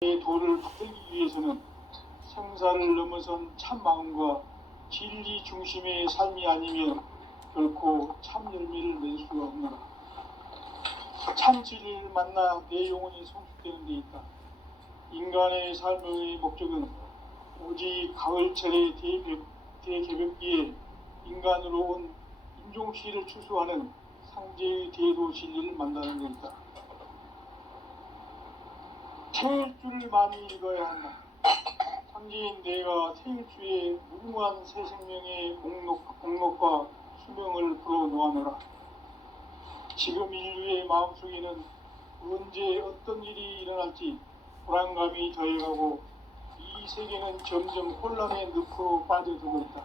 도를 받들기 위해서는 생사를 넘어선 참 마음과 진리 중심의 삶이 아니면 결코 참 열매를 맺을 수가 없노라. 참 진리를 만나 내 영혼이 성숙되는 데 있다. 인간의 삶의 목적은 오직 가을철의 대개벽기에 인간으로 온 인종시를 추수하는 상제의 대도 진리를 만나는 데 있다. 태일주를 많이 읽어야 한다. 상제인 내가 태일주의 무궁한 새 생명의 목록과 수명을 불어놓아노라. 지금 인류의 마음속에는 언제 어떤 일이 일어날지 불안감이 더해가고 이 세계는 점점 혼란의 늪으로 빠져들고 있다.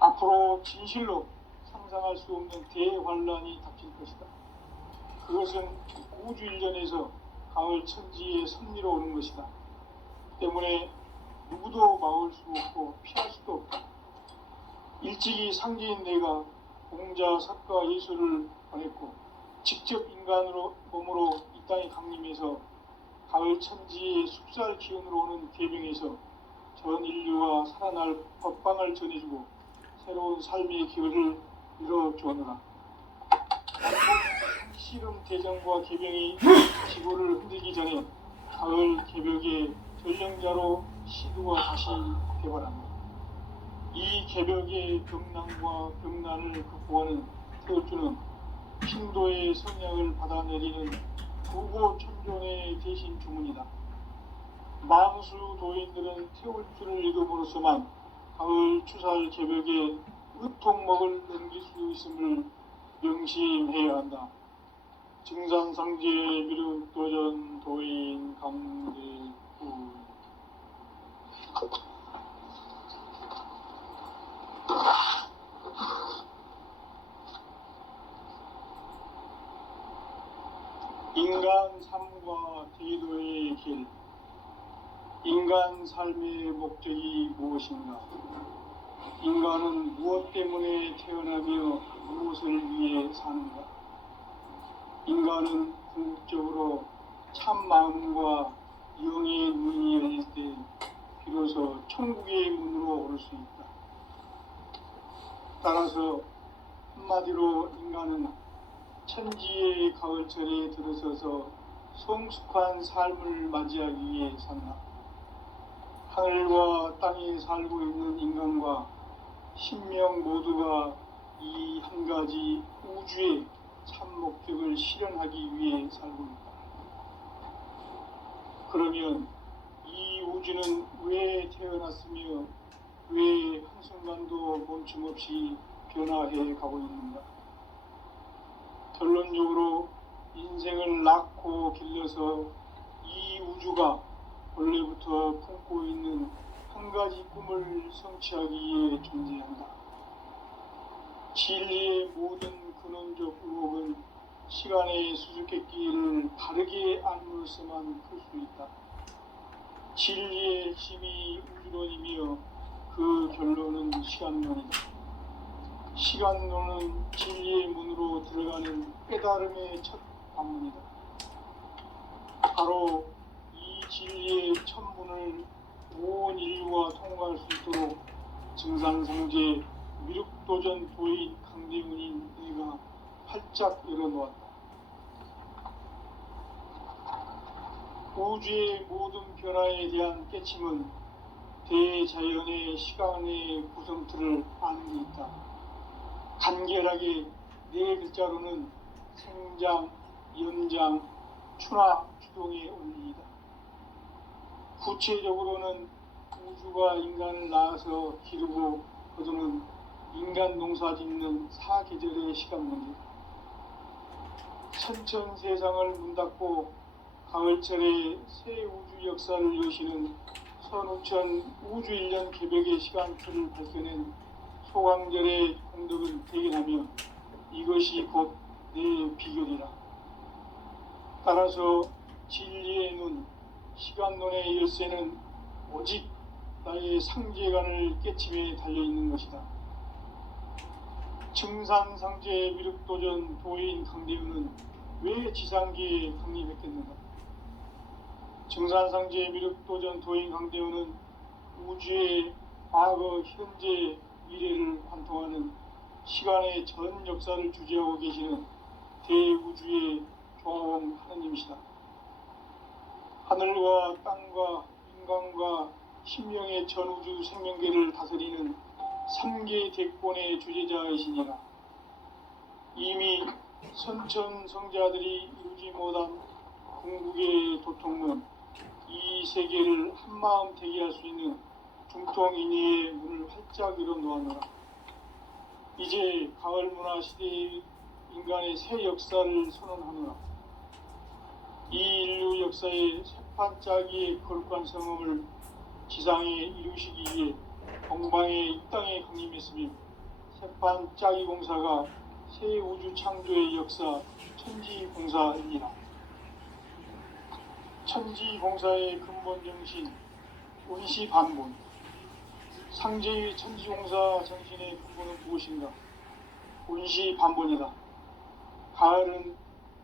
앞으로 진실로 상상할 수 없는 대환란이 닥칠 것이다. 그것은 우주 일전에서 가을 천지의 섭리로 오는 것이다. 때문에 누구도 막을 수 없고 피할 수도 없다. 일찍이 상제인 내가 공자, 석가, 예수를 보냈고 직접 인간으로 몸으로 이 땅에 강림해서 가을 천지의 숲살 기운으로 오는 계명에서 전 인류와 살아날 법방을 전해주고 새로운 삶의 기회를 이뤄주었노라. 씨름 대전과 계병이 지구를 흔들기 전에 가을 개벽의 전령자로 시두가 다시 개발한다. 이 개벽의 병난과 병난을 극복하는 태울주는 신도의 성향을 받아내리는 구고천존의 대신 주문이다. 망수 도인들은 태울주를 읽음으로써만 가을 추살 개벽의 으통목을 넘길 수 있음을 명심해야 한다. 증산상제 미륵도전 도인 강대구. 인간 삶과 대도의 길. 인간 삶의 목적이 무엇인가? 인간은 무엇 때문에 태어나며 무엇을 위해 사는가? 인간은 궁극적으로 참 마음과 영의 문이 열릴 때 비로소 천국의 문으로 오를 수 있다. 따라서 한마디로 인간은 천지의 가을철에 들어서서 성숙한 삶을 맞이하기 위해 산다. 하늘과 땅에 살고 있는 인간과 신명 모두가 이 한 가지 우주의 참 목적을 실현하기 위해 살고 있다. 그러면 이 우주는 왜 태어났으며 왜 한순간도 멈춤 없이 변화해 가고 있는가? 결론적으로 인생을 낳고 길러서 이 우주가 원래부터 품고 있는 한 가지 꿈을 성취하기 위해 존재한다. 진리의 모든 근원적 의혹은 시간의 수수께끼를 바르게 알므로서만 풀 수 있다. 진리의 핵심이 우주론이며 그 결론은 시간론이다. 시간론은 진리의 문으로 들어가는 깨달음의 첫 관문이다. 바로 이 진리의 첫 문을 온 인류가 통과할 수 있도록 증산상제 미륵도전 도인 강대훈인 내가 활짝 열어놓았다. 우주의 모든 변화에 대한 깨침은 대자연의 시간의 구성틀을 아는 데 있다. 간결하게 네 글자로는 생장, 연장, 추나 추동의 원리이다. 구체적으로는 우주가 인간을 낳아서 기르고 거두는 인간 농사 짓는 사계절의 시간문이다. 천천 세상을 문 닫고 가을철에 새 우주 역사를 여시는 선우천 우주일년 개벽의 시간틀을 밝혀낸 소강절의 공덕을 대견하며 이것이 곧 내 비결이라. 따라서 진리의 눈, 시간론의 열쇠는 오직 나의 상제관을 깨침에 달려있는 것이다. 증산상제 미륵도전 도인 강대훈은 왜 지상계에 강림했겠는가? 증산상제 미륵도전 도인 강대원은 우주의 과거, 현재, 미래를 관통하는 시간의 전 역사를 주재하고 계시는 대우주의 조화원 하느님이시다. 하늘과 땅과 인간과 신명의 전우주 생명계를 다스리는 3개 대권의 주재자이시니라. 이미 선천성자들이 이루지 못한 궁극의 도통문, 이 세계를 한마음 대기할 수 있는 중통인의의 문을 활짝 열어놓았노라. 이제 가을 문화 시대의 인간의 새 역사를 선언하노라. 이 인류 역사의 새판짜기의 거룩한 성음을 지상에 이루시기 위해 동방의 이 땅에 강림했으며 새판짜기 공사가 새 우주 창조의 역사 천지공사입니다. 천지공사의 근본 정신 원시반본, 상제의 천지공사 정신의 근본은 무엇인가? 원시반본이다. 가을은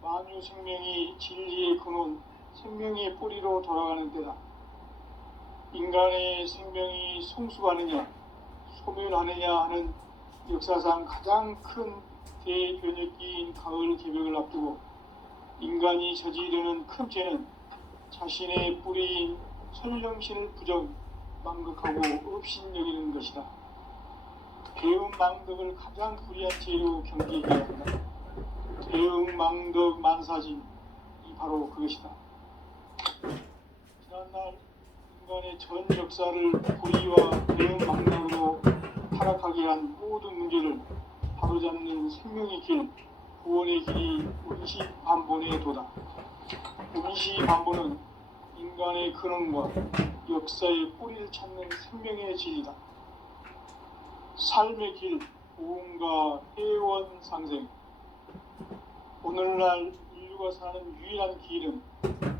만유 생명이 진리의 근원, 생명의 뿌리로 돌아가는 때다. 인간의 생명이 성숙하느냐, 소멸하느냐 하는 역사상 가장 큰 대변혁기인 가을 개벽을 앞두고 인간이 저지르는 큰 죄는 자신의 뿌리인 설령신을 부정, 망극하고 업신여기는 것이다. 배움 망덕을 가장 불의한 죄로 경계해야 한다. 배움 망덕 만사진, 이 바로 그것이다. 지난날 인간의 전 역사를 불의와 배움 망덕으로 타락하게 한 모든 문제를 바로잡는 생명의 길, 구원의 길이 원시반본의 도다. 원시반본은 인간의 근원과 역사의 뿌리를 찾는 생명의 질이다. 삶의 길, 보험과 회원 상생. 오늘날 인류가 사는 유일한 길은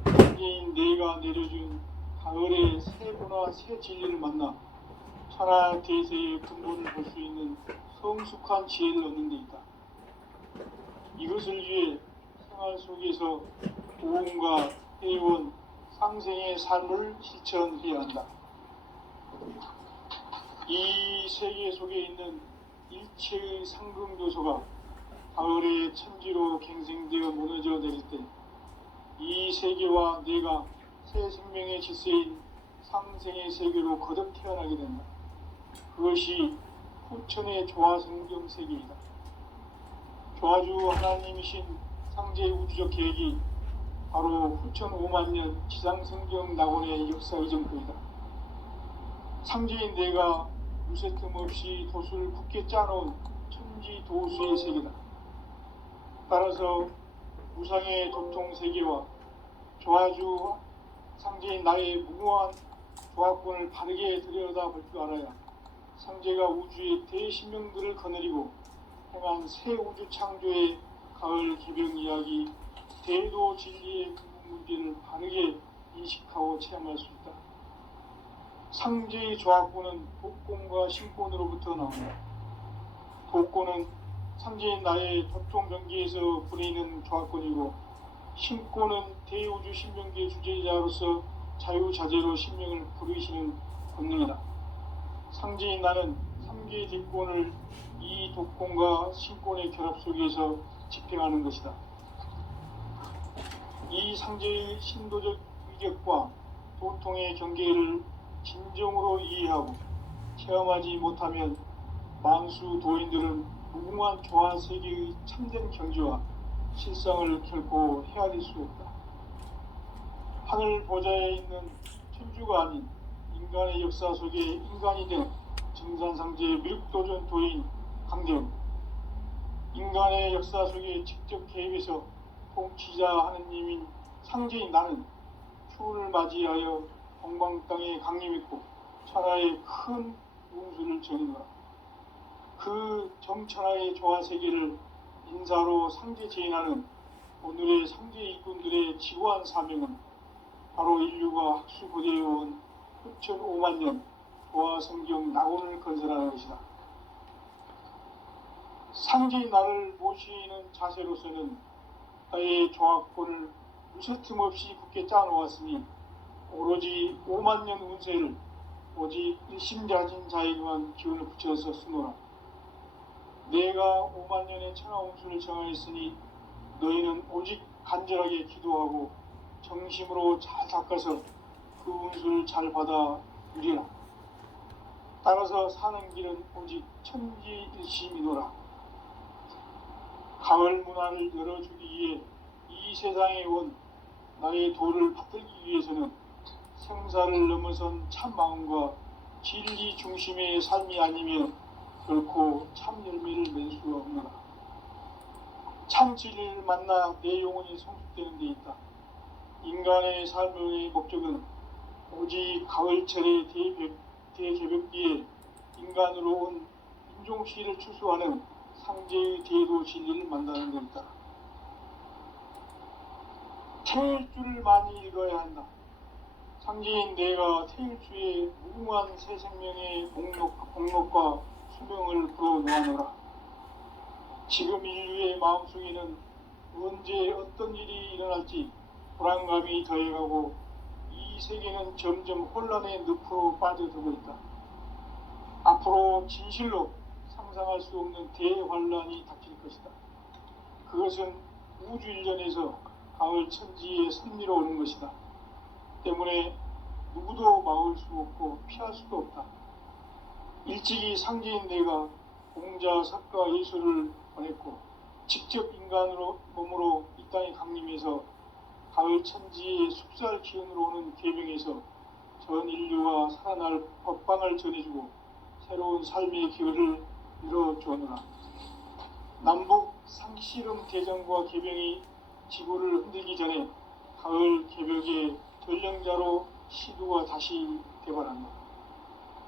현재인 내가 내려준 가을의 새 문화, 새 진리를 만나 천하 대세의 근본을 볼 수 있는 성숙한 지혜를 얻는 데 있다. 이것을 위해 생활 속에서 보험과 회원, 상생의 삶을 실천해야 한다. 이 세계 속에 있는 일체의 상금 요소가 가을의 천지로 갱생되어 무너져 내릴 때 이 세계와 내가 새 생명의 질서인 상생의 세계로 거듭 태어나게 된다. 그것이 후천의 조화성경 세계이다. 조화주 하나님이신 상제 우주적 계획이 바로 후천 5만년 지상성경 낙원의 역사 이전거이다. 상제인 내가 무쇠 틈 없이 도수를 굳게 짜놓은 천지 도수의 세계다. 따라서 무상의 도통 세계와 조화주 상제인 나의 무궁한 조화권을 바르게 들여다볼 줄 알아야 상제가 우주의 대신명들을 거느리고 행한 새 우주 창조의 가을 개벽 이야기, 대도 진리의 궁극 문제를 바르게 인식하고 체험할 수 있다. 상제의 조화권은 독권과 신권으로부터 나온다. 독권은 상제인 나의 도통 경계에서 부리는 조화권이고, 신권은 대우주 신명계 주제자로서 자유자재로 신명을 부르시는 권능이다. 상제인 나는 3개의 대권을 이 독권과 신권의 결합 속에서 집행하는 것이다. 이 상제의 신도적 위격과 도통의 경계를 진정으로 이해하고 체험하지 못하면 만수 도인들은 무궁한 조화 세계의 참된 경지와 실상을 결코 헤아릴 수 없다. 하늘 보좌에 있는 천주가 아닌 인간의 역사 속에 인간이 된 증산상제 미륵도전 도인 강대원, 인간의 역사 속에 직접 개입해서 통치자 하느님인 상제인 나는 추운을 맞이하여 동방 땅에 강림했고 천하의 큰 운수를 전이노라. 그 정천하의 조화 세계를 인사로 상제 제인하는 오늘의 상제 일꾼들의 지고한 사명은 바로 인류가 학수고대해온 후천 5만년 조화 성경 낙원을 건설하는 것이다. 상제인 나를 모시는 자세로서는 나의 조화권을 무쇠 틈 없이 굳게 짜놓았으니 오로지 5만 년 운세를 오직 일심가진 자에게만 기운을 붙여서 쓰노라. 내가 5만 년의 천하 운수를 정하였으니 너희는 오직 간절하게 기도하고 정심으로 잘 닦아서 그 운수를 잘 받아 누리라. 따라서 사는 길은 오직 천지일심이노라. 가을 문화를 열어주기 위해 이 세상에 온 나의 도를 받들기 위해서는 생사를 넘어선 참 마음과 진리 중심의 삶이 아니면 결코 참 열매를 맺을 수가 없노라. 참 진리를 만나 내 영혼이 성숙되는 데 있다. 인간의 삶의 목적은 오직 가을철의 대개벽기에 인간으로 온 인종시를 추수하는 상제의 대도 진리를 만나는 데 있다. 태일주를 많이 읽어야 한다. 상제인 내가 태일주의 무궁한 새 생명의 목록과 수명을 불어놓아노라. 지금 인류의 마음속에는 언제 어떤 일이 일어날지 불안감이 더해가고 이 세계는 점점 혼란의 늪으로 빠져들고 있다. 앞으로 진실로 상상할 수 없는 대환란이 닥칠 것이다. 그것은 우주 일련에서 가을 천지의 섭리로 오는 것이다. 때문에 누구도 막을 수 없고 피할 수도 없다. 일찍이 상제인 내가 공자, 석가, 예수를 보냈고 직접 인간으로 몸으로 이 땅에 강림해서 가을 천지의 숙살 기운으로 오는 계명에서 전 인류와 살아날 법방을 전해주고 새로운 삶의 기회를 이뤄주었노라. 남북 상씨름 대전과 계병이 지구를 흔들기 전에 가을 개벽의 전령자로 시두가 다시 대발한다.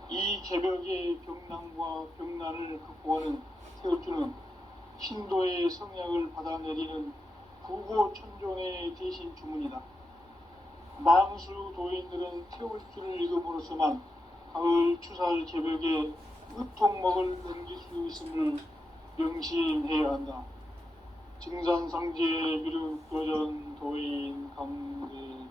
이 개벽의 병난과 병난을 극복하는 태울주는 신도의 성약을 받아내리는 부고천존의 대신 주문이다. 만수 도인들은 태울주를 읽음으로써만 가을 추살 개벽의 으통먹을 넘길 수 있음을 명심해야 한다. 증산상제 미륵도전 도인 강대구.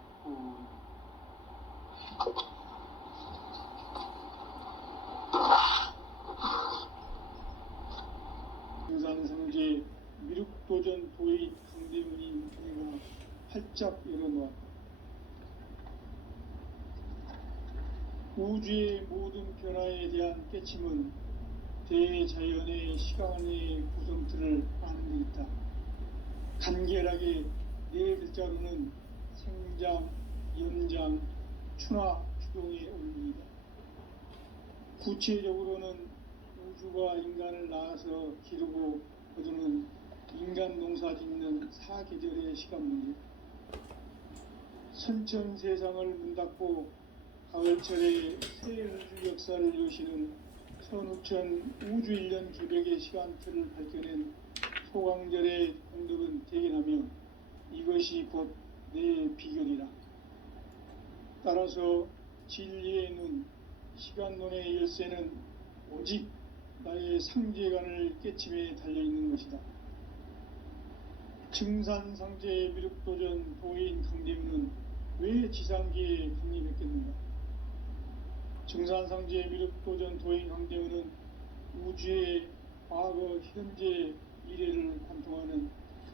증산상제 미륵도전 도인 강대문인 내가 활짝 열어놓았다. 우주의 모든 변화에 대한 깨침은 대자연의 시간의 구성틀을 아는 데 있다. 간결하게 네 글자로는 생장, 연장, 추나 주동의 원리이다. 구체적으로는 우주가 인간을 낳아서 기르고 거두는 인간 농사 짓는 사계절의 시간 문제. 선천 세상을 문 닫고 가을철에 새 우주 역사를 여시는 선우천 우주 일년 기백의 시간틀을 밝혀낸 소강절의 공덕은 대견하며 이것이 곧 내 비결이라. 따라서 진리의 눈, 시간론의 열쇠는 오직 나의 상제관을 깨침에 달려있는 것이다. 증산상제 미륵도전 도인 강대문은 왜 지상기에 강림했겠는가? 증산상제 미륵도전 도인 강대문은 우주의 과거, 현재, 미래를 관통하는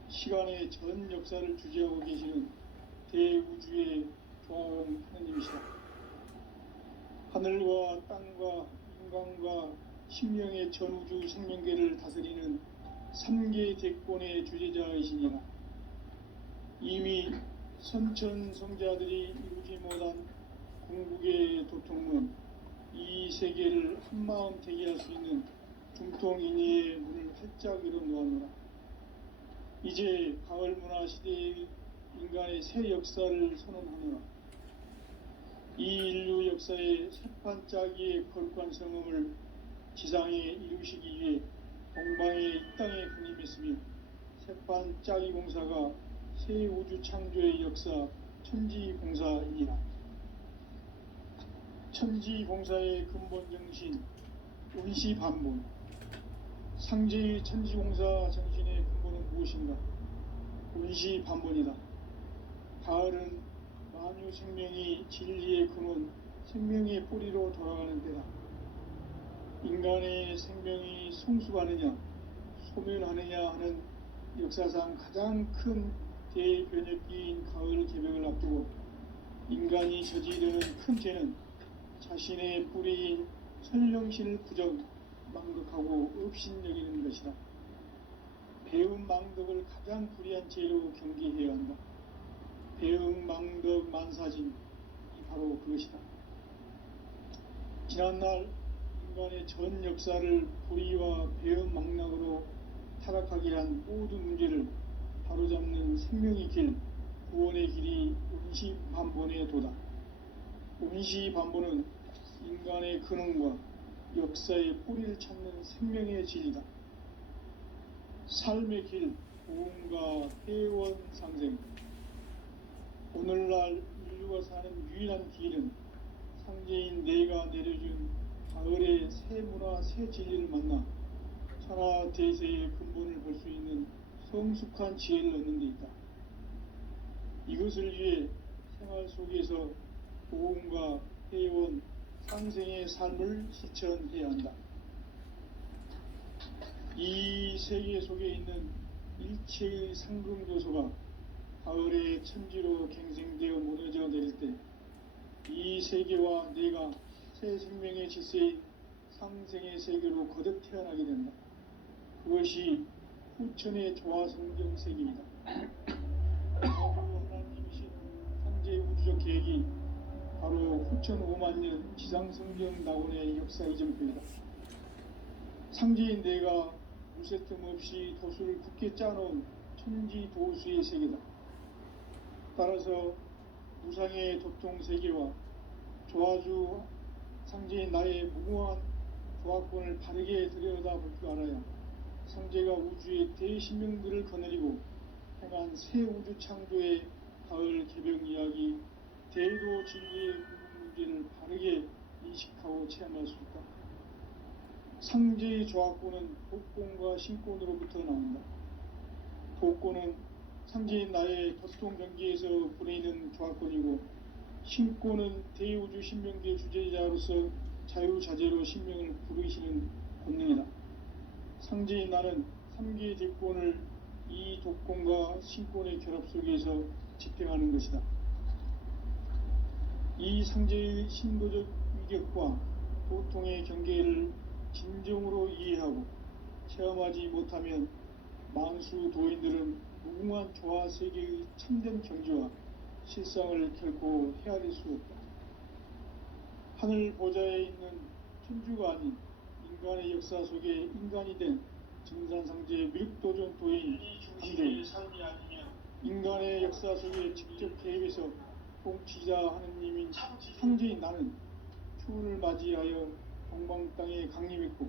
시간의 전 역사를 주재하고 계시는 대우주의 조화원 하느님이시다. 하늘과 땅과 인간과 신명의 전우주 생명계를 다스리는 3계 대권의 주재자이시니라. 이미 선천성자들이 이루지 못한 궁극의 도통문, 이 세계를 한마음 대기할 수 있는 중통인의의 문을 활짝 열어놓았노라. 이제 가을 문화 시대의 인간의 새 역사를 선언하노라. 이 인류 역사의 새판짜기의 거룩한 성음을 지상에 이루시기 위해 동방의 이 땅에 강림했으며 새판짜기 공사가 새 우주 창조의 역사 천지공사이니라. 천지공사의 근본 정신 운시반문. 상제의 천지공사 정신의 근본은 무엇인가? 운시반문이다. 가을은 만유 생명이 진리의 근원, 생명의 뿌리로 돌아가는 때다. 인간의 생명이 성숙하느냐, 소멸하느냐 하는 역사상 가장 큰 대변혁기인 가을 개벽을 앞두고 인간이 저지르는 큰 죄는 자신의 뿌리인 선령신을 부정, 망덕하고 업신여기는 것이다. 배움 망덕을 가장 불의한 죄로 경계해야 한다. 배움 망덕 만사진이 바로 그것이다. 지난날 인간의 전 역사를 불의와 배움 망락으로 타락하게 한 모든 문제를 바로잡는 생명의 길, 구원의 길이 운시반본의 도다. 운시반본은 인간의 근원과 역사의 뿌리를 찾는 생명의 진리다. 삶의 길, 구원과 회원 상생. 오늘날 인류가 사는 유일한 길은 상제인 내가 내려준 가을의 새 문화, 새 진리를 만나 천하 대세의 근본을 볼 수 있는 성숙한 지혜를 얻는 데 있다. 이것을 위해 생활 속에서 보험과 회원, 상생의 삶을 실천해야 한다. 이 세계 속에 있는 일체의 상금조소가 가을의 천지로 갱생되어 무너져 내릴 때 이 세계와 내가 새 생명의 질서인 상생의 세계로 거듭 태어나게 된다. 그것이 후천의 조화성경 세계이다. 하나님이신 상제 우주적 계획이 바로 후천 5만 년 지상성경 낙원의 역사 이정표이다. 상제인 내가 무쇠뜸 없이 도수를 굳게 짜놓은 천지 도수의 세계다. 따라서 무상의 도통 세계와 조화주 상제인 나의 무궁한 조화권을 바르게 들여다볼 줄 알아야 상제가 우주의 대신명들을 거느리고 행한 새 우주 창조의 가을 개벽 이야기, 대도 진리의 문제를 바르게 인식하고 체험할 수 있다. 상제의 조화권은 복권과 신권으로부터 나온다. 복권은 상제인 나의 도통 경계에서 보내는 조화권이고, 신권은 대우주 신명계 주제자로서 자유자재로 신명을 부르시는 권능이다. 상제인 나는 3개의 대권을 이 독권과 신권의 결합 속에서 집행하는 것이다. 이 상제의 신도적 위격과 도통의 경계를 진정으로 이해하고 체험하지 못하면 만수 도인들은 무궁한 조화 세계의 참된 경지와 실상을 결코 헤아릴 수 없다. 하늘 보좌에 있는 천주가 아닌 인간의 역사 속에 인간이 된 증산상제의 밀도전 도인 한데 인간의 역사 속에 직접 개입해서 통치자 하느님인 상제인 나는 추운을 맞이하여 동방 땅에 강림했고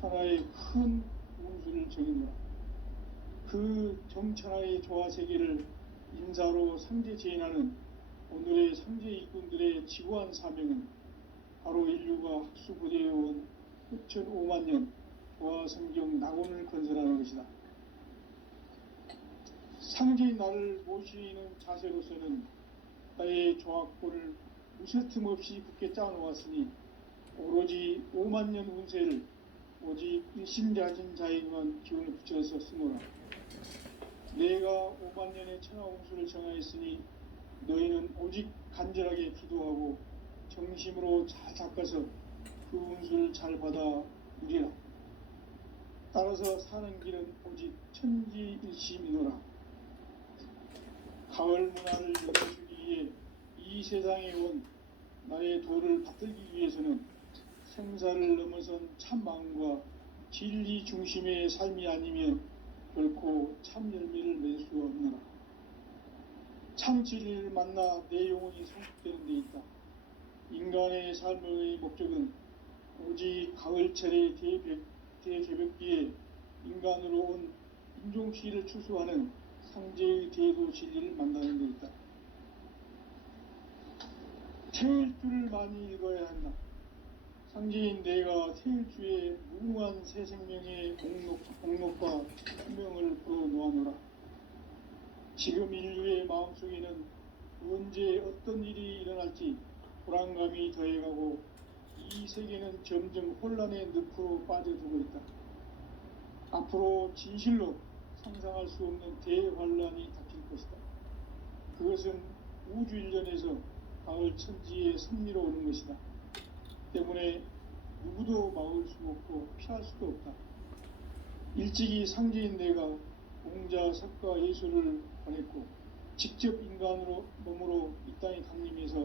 천하의 큰 운수를 정했노라. 그 정천하의 조화 세계를 인사로 상제 제인하는 오늘의 상제 일꾼들의 지구한 사명은 바로 인류가 학수부대해온 후천 5만 년 조화 성경 낙원을 건설하는 것이다. 상제인 나를 모시는 자세로서는 나의 조화권을 무쇠틈 없이 굳게 짜놓았으니 오로지 5만 년 운세를 오직 일심자진 자에게만 기운을 붙여서 쓰노라. 내가 5만 년의 천하 운수를 정하였으니 너희는 오직 간절하게 기도하고 정심으로 잘 닦아서 그 운수를 잘 받아 누리라. 따라서 사는 길은 오직 천지일심이노라. 가을 문화를 열어주기 위해 이 세상에 온 나의 도를 받들기 위해서는 생사를 넘어선 참 마음과 진리 중심의 삶이 아니면 결코 참 열매를 맺을 수가 없노라. 참 진리를 만나 내 영혼이 성숙되는 데 있다. 인간의 삶의 목적은 오직 가을철의 대개벽기에 인간으로 온 인종시를 추수하는 상제의 대도 진리를 만나는 데 있다. 태일주를 많이 읽어야 한다. 상제인 내가 태일주에 무궁한 새 생명의 목록과 소명을 불어놓아노라. 지금 인류의 마음속에는 언제 어떤 일이 일어날지 불안감이 더해가고 이 세계는 점점 혼란의 늪으로 빠져들고 있다. 앞으로 진실로 상상할 수 없는 대환란이 닥칠 것이다. 그것은 우주 일련에서 가을 천지의 섭리로 오는 것이다. 때문에 누구도 막을 수 없고 피할 수도 없다. 일찍이 상제인 내가 공자, 석가, 예수를 보냈고 직접 인간으로 몸으로 이 땅에 강림해서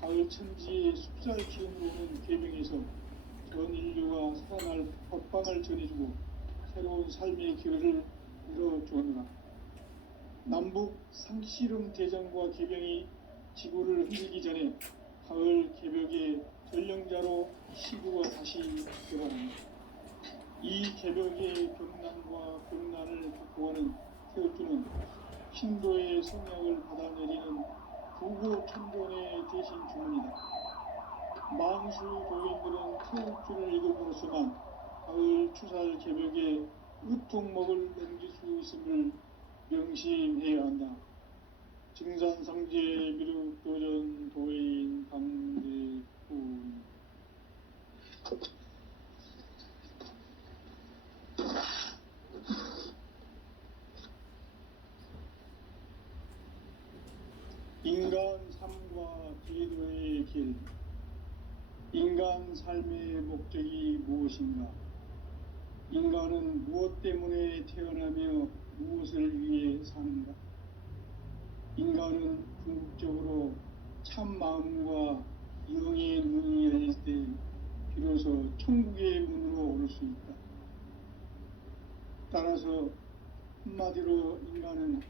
가을 천지의 숲살 기운으로 오는 계명에서 전 인류가 살아날 법방을 전해주고 새로운 삶의 기회를 열어주었노라. 남북 상씨름 대전과 계병이 지구를 흔들기 전에 가을 개벽의 전령자로 시구가 다시 개발합니다. 이 개벽의 벽난과 벽난을 극복하는 태우주는 신도의 성약을 받아내리는 부고 천존의 대신 주문이다. 만수 도인들은 태우주를 읽음으로써만 가을 추살 개벽의 으통목을 넘길 수 있음을 명심해야 한다. 증산상제 미륵도전 도인 강대훈. 인간 삶과 제도의 길. 인간 삶의 목적이 무엇인가? 인간은 무엇 때문에 태어나며 무엇을 위해 사는가? 인간은 궁극적으로 참 마음과 영의 문이 열릴 때 비로소 천국의 문으로 오를 수 있다. 따라서 한마디로 인간은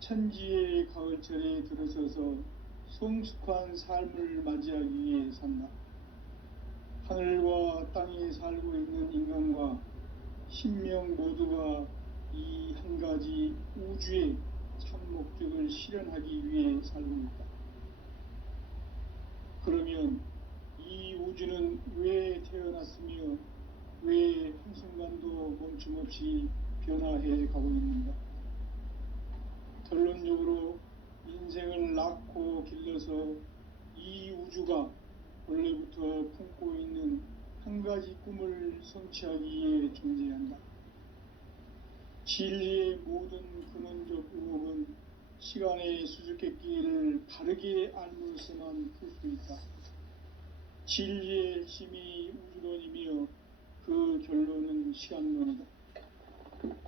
천지의 가을철에 들어서서 성숙한 삶을 맞이하기 위해 산다. 하늘과 땅에 살고 있는 인간과 신명 모두가 이 한 가지 우주의 참 목적을 실현하기 위해 살고 있다. 그러면 이 우주는 왜 태어났으며 왜 한순간도 멈춤없이 변화해 가고 있는가? 결론적으로 인생을 낳고 길러서 이 우주가 원래부터 품고 있는 한 가지 꿈을 성취하기 위해 존재한다. 진리의 모든 근원적 의혹은 시간의 수수께끼를 바르게 알므로서만 풀 수 있다. 진리의 핵심이 우주론이며 그 결론은 시간론이다.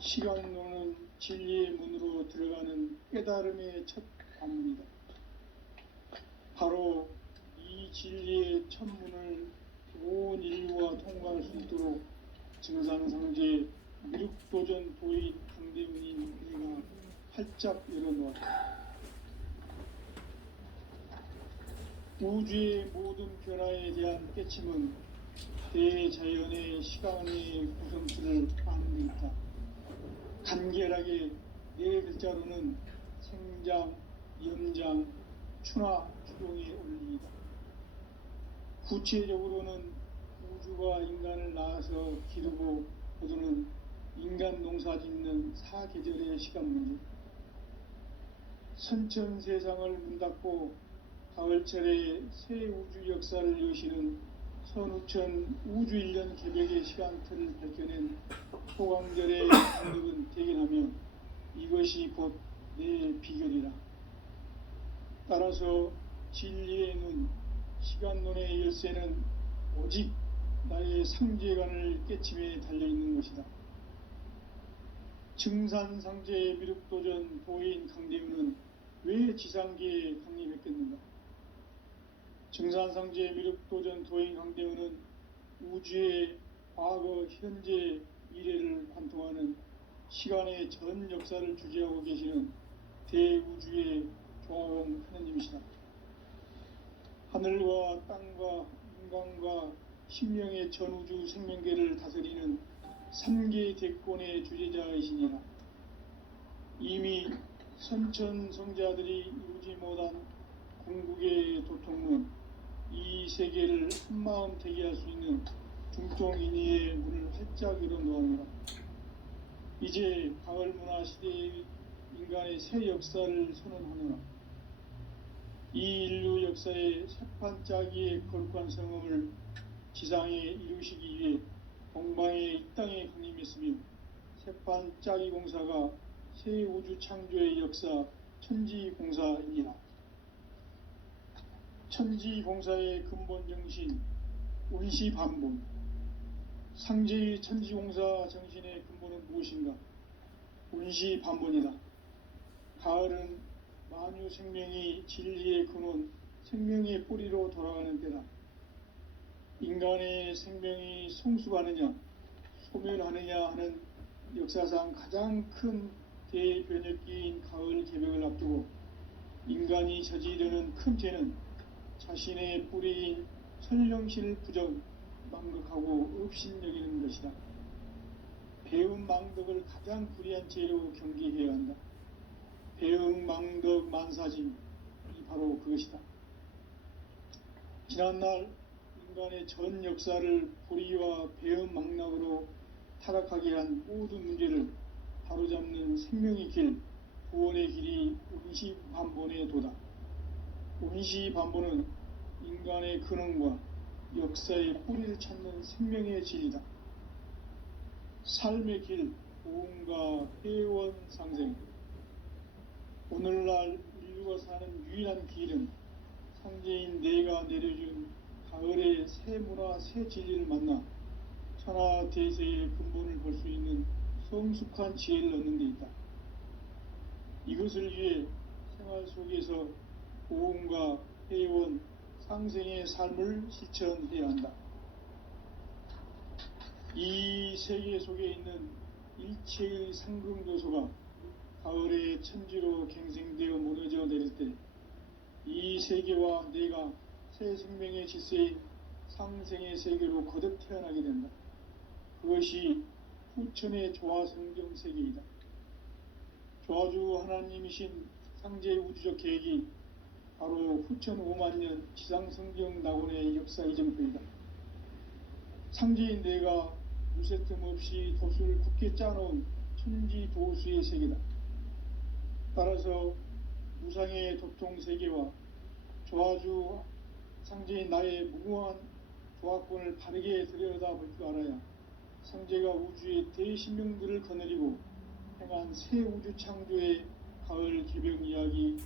시간론은 진리의 문으로 들어가는 깨달음의 첫 관문이다. 바로 이 진리의 첫 문을 온 인류가 통과할 수 있도록 증산상제 미륵도전 도인 강대훈인 내가 활짝 열어놓았다. 우주의 모든 변화에 대한 깨침은 대자연의 시간의 구성체를 아는 데 있다. 간결하게 네 글자로는 생장, 염장, 추나 추동의 원리이다. 구체적으로는 우주가 인간을 낳아서 기르고 거두는 인간 농사 짓는 사계절의 시간 문제. 선천 세상을 문 닫고 가을철에 새 우주 역사를 여시는 선우천 우주일년 개벽의 시간틀을 밝혀낸 소강절의 강력은 대견하며 이것이 곧 내 비결이라. 따라서 진리의 눈, 시간론의 열쇠는 오직 나의 상제관을 깨침에 달려있는 것이다. 증산상제 미륵도전 도인 강대훈은 왜 지상계에 강림했겠는가? 증산상제 미륵도전 도인 강대훈은 우주의 과거, 현재, 미래를 관통하는 시간의 전 역사를 주재하고 계시는 대우주의 조화원 하느님이시다. 하늘과 땅과 인간과 신명의 전우주 생명계를 다스리는 삼계 대권의 주재자이시니라. 이미 선천성자들이 이루지 못한 궁극의 도통론, 이 세계를 한마음 되게 할 수 있는 중통인의의 문을 활짝 열어놓았노라. 이제 가을 문화 시대의 인간의 새 역사를 선언하노라. 이 인류 역사의 새판짜기의 거룩한 성음을 지상에 이루시기 위해 동방에 이 땅에 강림했으며 새판짜기 공사가 새 우주 창조의 역사 천지공사입니다. 천지공사의 근본 정신 운시반본. 상제의 천지공사 정신의 근본은 무엇인가? 운시반본이다. 가을은 만유 생명이 진리의 근원, 생명의 뿌리로 돌아가는 때다. 인간의 생명이 성숙하느냐, 소멸하느냐 하는 역사상 가장 큰 대변혁기인 가을 개벽을 앞두고 인간이 저지르는 큰 죄는 자신의 뿌리인 선령신을 부정, 망극하고 업신여기는 것이다. 배은 망덕을 가장 불의한 죄로 경계해야 한다. 배응 망덕 만사짐이 바로 그것이다. 지난날 인간의 전 역사를 불의와 배응 망락으로 타락하게 한 모든 문제를 바로잡는 생명의 길, 구원의 길이 운시반본의 도다. 운시반본은 인간의 근원과 역사의 뿌리를 찾는 생명의 진리다. 삶의 길, 보험과 회원 상생. 오늘날 인류가 사는 유일한 길은 상제인 내가 내려준 가을의 새 문화, 새 진리를 만나 천하 대세의 근본을 볼 수 있는 성숙한 지혜를 얻는 데 있다. 이것을 위해 생활 속에서 보험과 회원, 상생의 삶을 실천해야 한다. 이 세계 속에 있는 일체의 상금 요소가 가을의 천지로 갱생되어 무너져 내릴 때 이 세계와 내가 새 생명의 질서인 상생의 세계로 거듭 태어나게 된다. 그것이 후천의 조화성경 세계이다. 조화주 하나님이신 상제의 우주적 계획이 바로 후천 5만년 지상성경 낙원의 역사 이정표이다. 상제인 내가 무쇠 틈 없이 도수를 굳게 짜놓은 천지 도수의 세계다. 따라서 무상의 도통세계와 조화주 상제인 나의 무궁한 조화권을 바르게 들여다볼 줄 알아야 상제가 우주의 대신명들을 거느리고 행한 새 우주 창조의 가을 개벽 이야기,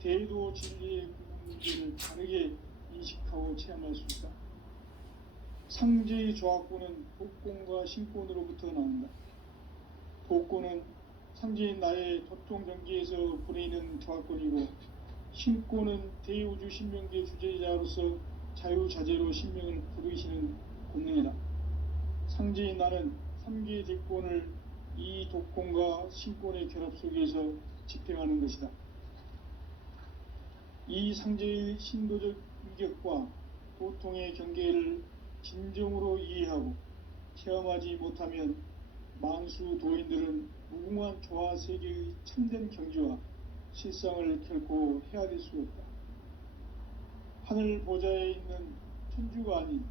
대도 진리의 문제를 바르게 인식하고 체험할 수 있다. 상제의 조화권은 복권과 신권으로부터 나온다. 복권은 상제인 나의 도통 경계에서 보내는 조화권이고, 신권은 대우주 신명계 주제자로서 자유자재로 신명을 부르시는 권능이다. 상제인 나는 3개의 대권을 이 독권과 신권의 결합 속에서 집행하는 것이다. 이 상제의 신도적 위격과 도통의 경계를 진정으로 이해하고 체험하지 못하면 만수 도인들은 무궁한 조화세계의 참된 경지와 실상을 결코 헤아릴 수 없다. 하늘 보좌에 있는 천주가 아닌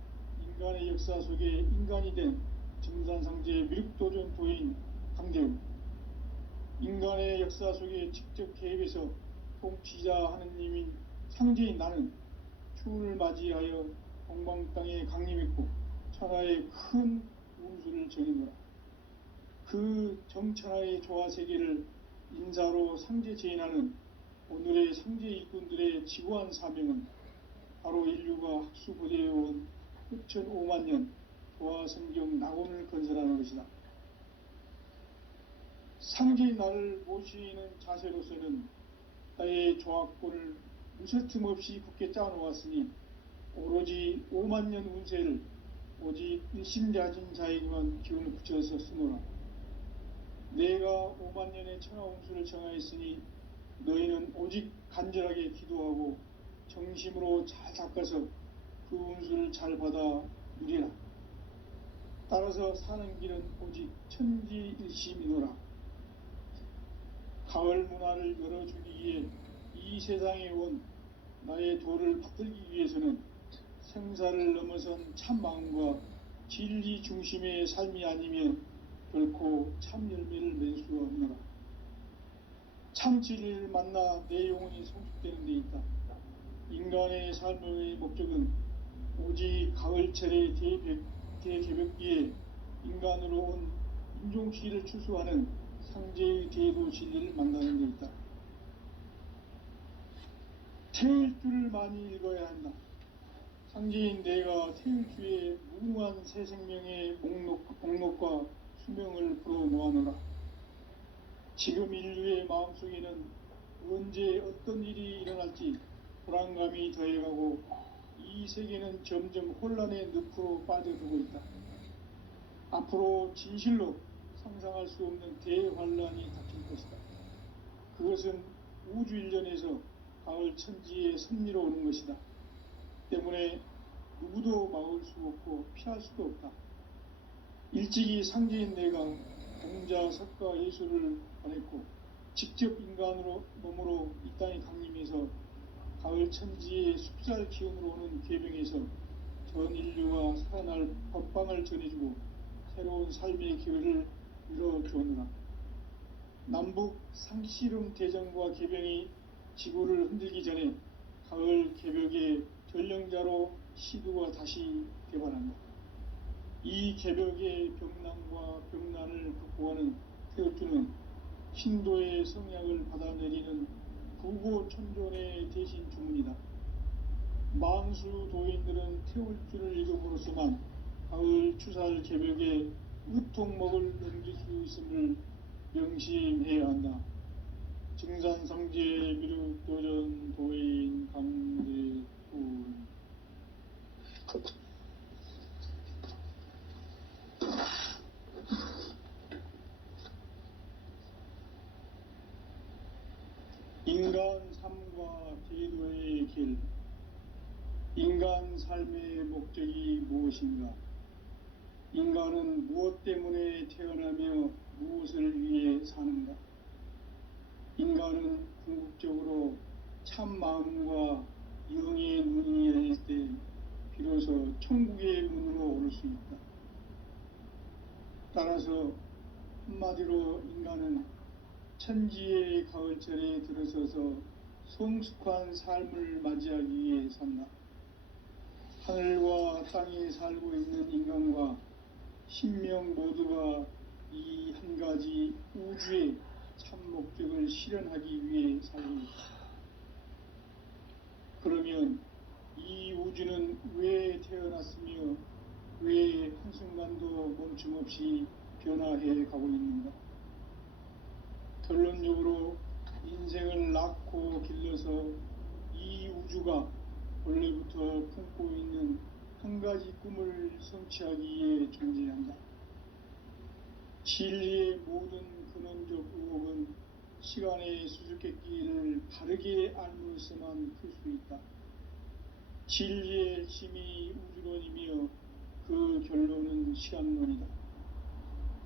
인간의 역사 속에 인간이 된 정산상제의 미륵도전 도인 강대우, 인간의 역사 속에 직접 개입해서 통치자 하느님인 상제인 나는 추운을 맞이하여 동방 땅에 강림했고 천하의 큰 운수를 정해노라. 그 정천하의 조화세계를 인사로 상제 제인하는 오늘의 상제 일꾼들의 지구한 사명은 바로 인류가 학수고대해온 후천 5만년 조화성경 낙원을 건설하는 것이다. 상제인 나를 모시는 자세로서는 나의 조화권을 무쇠틈 없이 굳게 짜놓았으니 오로지 5만년 운세를 오직 일심자진 자에게만 기운을 붙여서 쓰노라. 내가 5만년의 천하 운수를 정하였으니 너희는 오직 간절하게 기도하고 정심으로 잘 닦아서 그 운수를 잘 받아 누리라. 따라서 사는 길은 오직 천지일심이노라. 가을 문화를 열어주기 위해 이 세상에 온 나의 도를 받들기 위해서는 생사를 넘어선 참 마음과 진리 중심의 삶이 아니면 결코 참 열매를 맺을 수가 없노라. 참 진리를 만나 내 영혼이 성숙되는 데 있다. 인간의 삶의 목적은 오직 가을철의 대개벽기에 인간으로 온 인종시를 추수하는 상제의 대도 진리를 만나는 데 있다. 태일 줄을 많이 읽어야 한다. 상제인 내가 태일 주에 무궁한 새 생명의 목록과 수명을 풀어 놓아노라. 지금 인류의 마음속에는 언제 어떤 일이 일어날지 불안감이 더해가고 이 세계는 점점 혼란의 늪으로 빠져들고 있다. 앞으로 진실로 상상할 수 없는 대환란이 닥칠 것이다. 그것은 우주 일련에서 가을 천지의 섭리로 오는 것이다. 때문에 누구도 막을 수 없고 피할 수도 없다. 일찍이 상제인 내가 공자, 석가, 예수를 보냈고 직접 인간으로 몸으로 이 땅에 강림해서 가을 천지의 숲살 기운으로 오는 계병에서 전 인류가 살아날 법방을 전해주고 새로운 삶의 기회를 열어주었노라. 남북 상씨름 대전과 계병이 지구를 흔들기 전에 가을 개벽의 전령자로 시두가 다시 개발한다. 이 개벽의 병난과 병난을 극복하는 태극주는 신도의 성약을 받아내리는 부고천존의 대신 주문이다. 만수 도인들은 태울주를 읽음으로써만 가을 추살 개벽의 으통목을 넘길 수 있음을 명심해야 한다. 증산상제 미륵도전 도인 강대군. 인간 삶과 제도의 길. 인간 삶의 목적이 무엇인가? 인간은 무엇 때문에 태어나며 무엇을 위해 사는가? 인간은 궁극적으로 참 마음과 영의 눈이 열릴 때 비로소 천국의 문으로 오를 수 있다. 따라서 한마디로 인간은 천지의 가을철에 들어서서 성숙한 삶을 맞이하기 위해 산다. 하늘과 땅에 살고 있는 인간과 신명 모두가 이 한 가지 우주의 참 목적을 실현하기 위해 살고 있다. 그러면 이 우주는 왜 태어났으며 왜 한순간도 멈춤없이 변화해 가고 있는가? 결론적으로 인생을 낳고 길러서 이 우주가 원래부터 품고 있는 한 가지 꿈을 성취하기 위해 존재한다. 진리의 모든 근원적 의혹은 시간의 수수께끼를 바르게 알므로서만 풀 수 있다. 진리의 핵심이 우주론이며 그 결론은 시간론이다.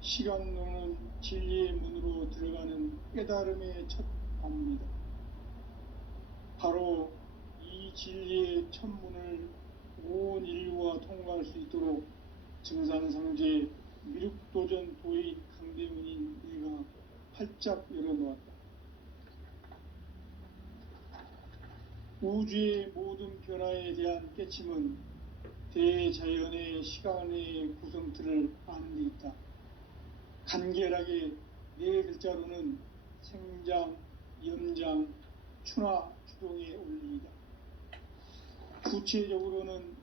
시간론은 진리의 문으로 들어가는 깨달음의 첫 관문이다. 바로 이 진리의 첫 문을 온 인류가 통과할 수 있도록 증산상제 미륵도전 도인 강대문인 내가 활짝 열어놓았다. 우주의 모든 변화에 대한 깨침은 대자연의 시간의 구성틀을 아는 데 있다. 간결하게 네 글자로는 생장, 염장, 추나 추동의 원리이다. 구체적으로는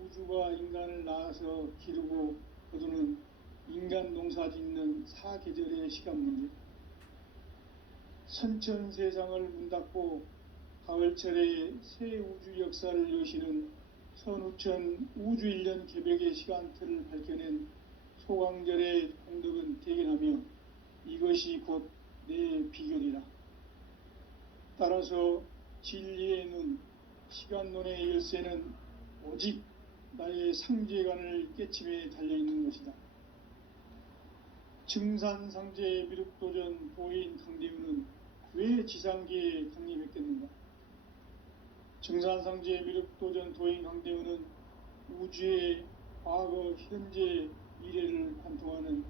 우주가 인간을 낳아서 기르고 거두는 인간 농사 짓는 사계절의 시간 문제. 선천 세상을 문 닫고 가을철에 새 우주 역사를 여시는 선우천 우주일년 개벽의 시간틀을 밝혀낸 소강절의 공덕은 대견하며 이것이 곧 내 비결이라. 따라서 진리의 눈, 시간론의 열쇠는 오직 나의 상제관을 깨침에 달려있는 것이다. 증산상제 미륵도전 도인 강대우는 왜 지상계에 강림했겠는가? 증산상제 미륵도전 도인 강대우는 우주의 과거, 현재, 미래를 관통하는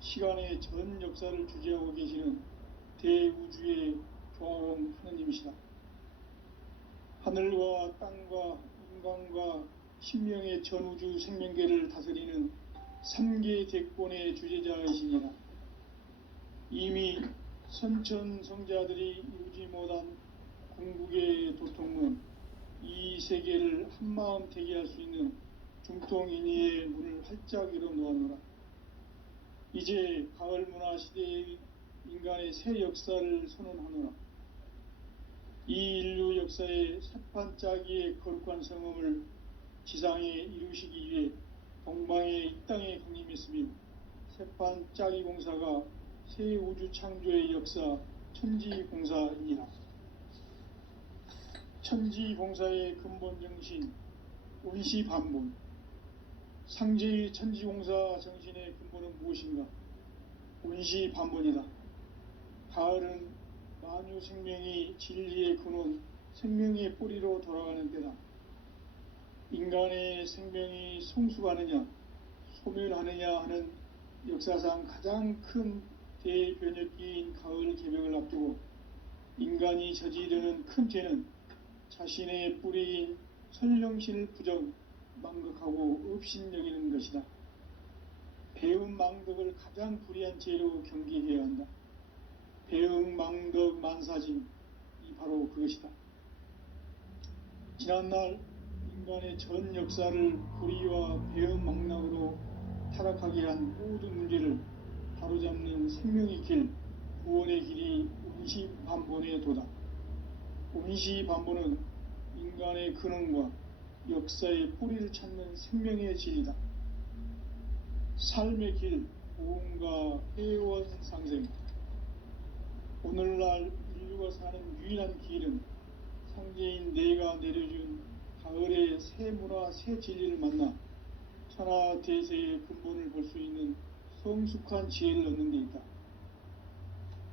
시간의 전 역사를 주재하고 계시는 대우주의 조화원 하느님이시다. 하늘과 땅과 인간과 신명의 전우주 생명계를 다스리는 삼계 대권의 주제자이시니라. 이미 선천성자들이 이루지 못한 궁극의 도통은 이 세계를 한마음 되게 할 수 있는 중통인의의 문을 활짝 열어놓았노라. 이제 가을 문화 시대의 인간의 새 역사를 선언하노라. 이 인류 역사의 새판짜기의 거룩한 성음을 지상에 이루시기 위해 동방의 이 땅에 강림했으며 새판짜기 공사가 새 우주 창조의 역사 천지공사이니라. 천지공사의 근본 정신 운시반본. 상제의 천지공사 정신의 근본은 무엇인가? 운시반본이다. 가을은 만유 생명이 진리의 근원, 생명의 뿌리로 돌아가는 때다. 인간의 생명이 성숙하느냐, 소멸하느냐 하는 역사상 가장 큰 대변혁기인 가을 개벽을 앞두고 인간이 저지르는 큰 죄는 자신의 뿌리인 선령신을 부정, 망극하고 업신여기는 것이다. 배음 망덕을 가장 불의한 죄로 경계해야 한다. 배음 망덕 만사진이 바로 그것이다. 지난날 인간의 전 역사를 불의와 배음 망락으로 타락하게 한 모든 문제를 바로잡는 생명의 길, 구원의 길이 운시반본의 도다. 운시반본은 인간의 근원과 역사의 뿌리를 찾는 생명의 진리다. 삶의 길, 보험과 회원 상생. 오늘날 인류가 사는 유일한 길은 상제인 내가 내려준 가을의 새 문화, 새 진리를 만나 천하 대세의 근본을 볼 수 있는 성숙한 지혜를 얻는 데 있다.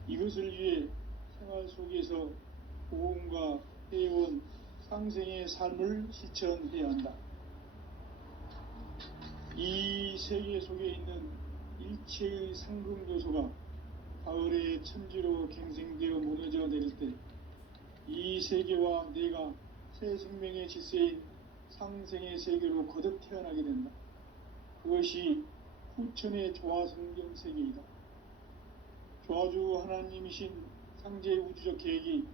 이것을 위해 생활 속에서 보험과 회원, 상생의 삶을 실천해야 한다. 이 세계 속에 있는 일체의 상금 요소가 가을의 천지로 갱생되어 무너져 내릴 때 이 세계와 내가 새 생명의 질서인 상생의 세계로 거듭 태어나게 된다. 그것이 후천의 조화성경 세계이다. 조화주 하나님이신 상제의 우주적 계획이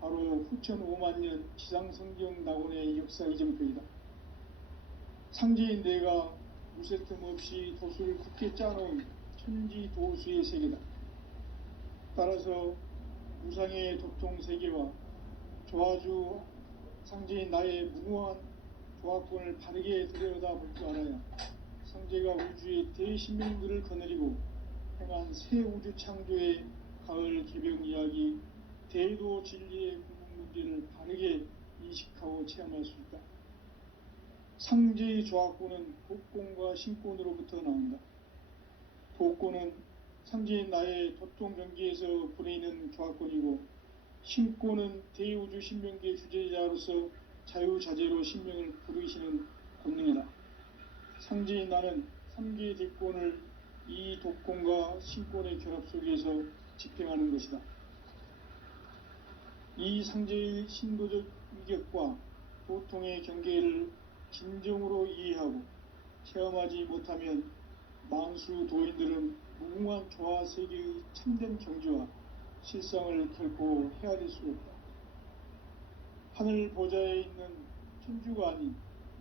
바로 후천 5만년 지상성경 낙원의 역사 이전표이다. 상제인 내가 무쇠틈 없이 도수를 굳게 짜놓은 천지 도수의 세계다. 따라서 무상의 도통 세계와 조화주 상제인 나의 무모한 조화권을 바르게 들여다볼 줄 알아야 상제가 우주의 대신명들을 거느리고 행한 새 우주 창조의 가을 개벽 이야기, 대도 진리의 궁극 문제를 바르게 인식하고 체험할 수 있다. 상제의 조화권은 도권과 신권으로부터 나온다. 도권은 상제인 나의 도통 경계에서 부리는 조화권이고, 신권은 대우주 신명계 주제자로서 자유자재로 신명을 부르시는 권능이다. 상제인 나는 3개의 대권을 이 도권과 신권의 결합 속에서 집행하는 것이다. 이 상제의 신도적 위격과 도통의 경계를 진정으로 이해하고 체험하지 못하면 만수 도인들은 무궁한 조화 세계의 참된 경지와 실상을 결코 헤아릴 수 없다. 하늘 보좌에 있는 천주가 아닌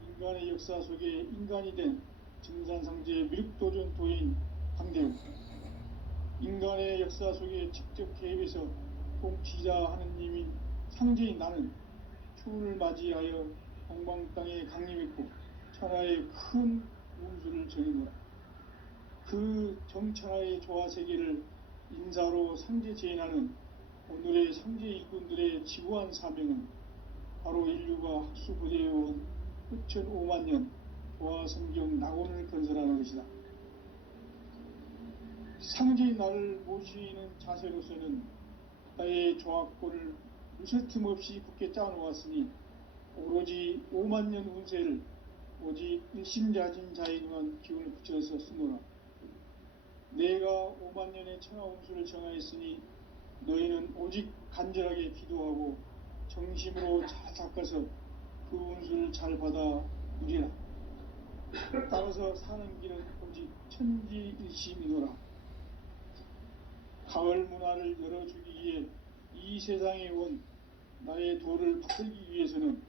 인간의 역사 속에 인간이 된 증산상제의 미륵도전 도인 강대우, 인간의 역사 속에 직접 개입해서 통치자 하느님인 상제인 나는 추운을 맞이하여 동방 땅에 강림했고 천하의 큰 운수를 정해노라. 그 정천하의 조화세계를 인사로 상제 제인하는 오늘의 상제 일꾼들의 지구한 사명은 바로 인류가 학수부대해온 후천 5만년 조화성경 낙원을 건설하는 것이다. 상제인 나를 모시는 자세로서는 나의 조화권을 무쇠틈 없이 굳게 짜놓았으니 오로지 5만년 운세를 오직 일심자진 자에게만 기운을 붙여서 쓰노라. 내가 5만년의 천하 운수를 정하였으니 너희는 오직 간절하게 기도하고 정심으로 잘 닦아서 그 운수를 잘 받아 누리라. 따라서 사는 길은 오직 천지일심이노라. 가을 문화를 열어주기 위해 이 세상에 온 나의 도를 풀기 위해서는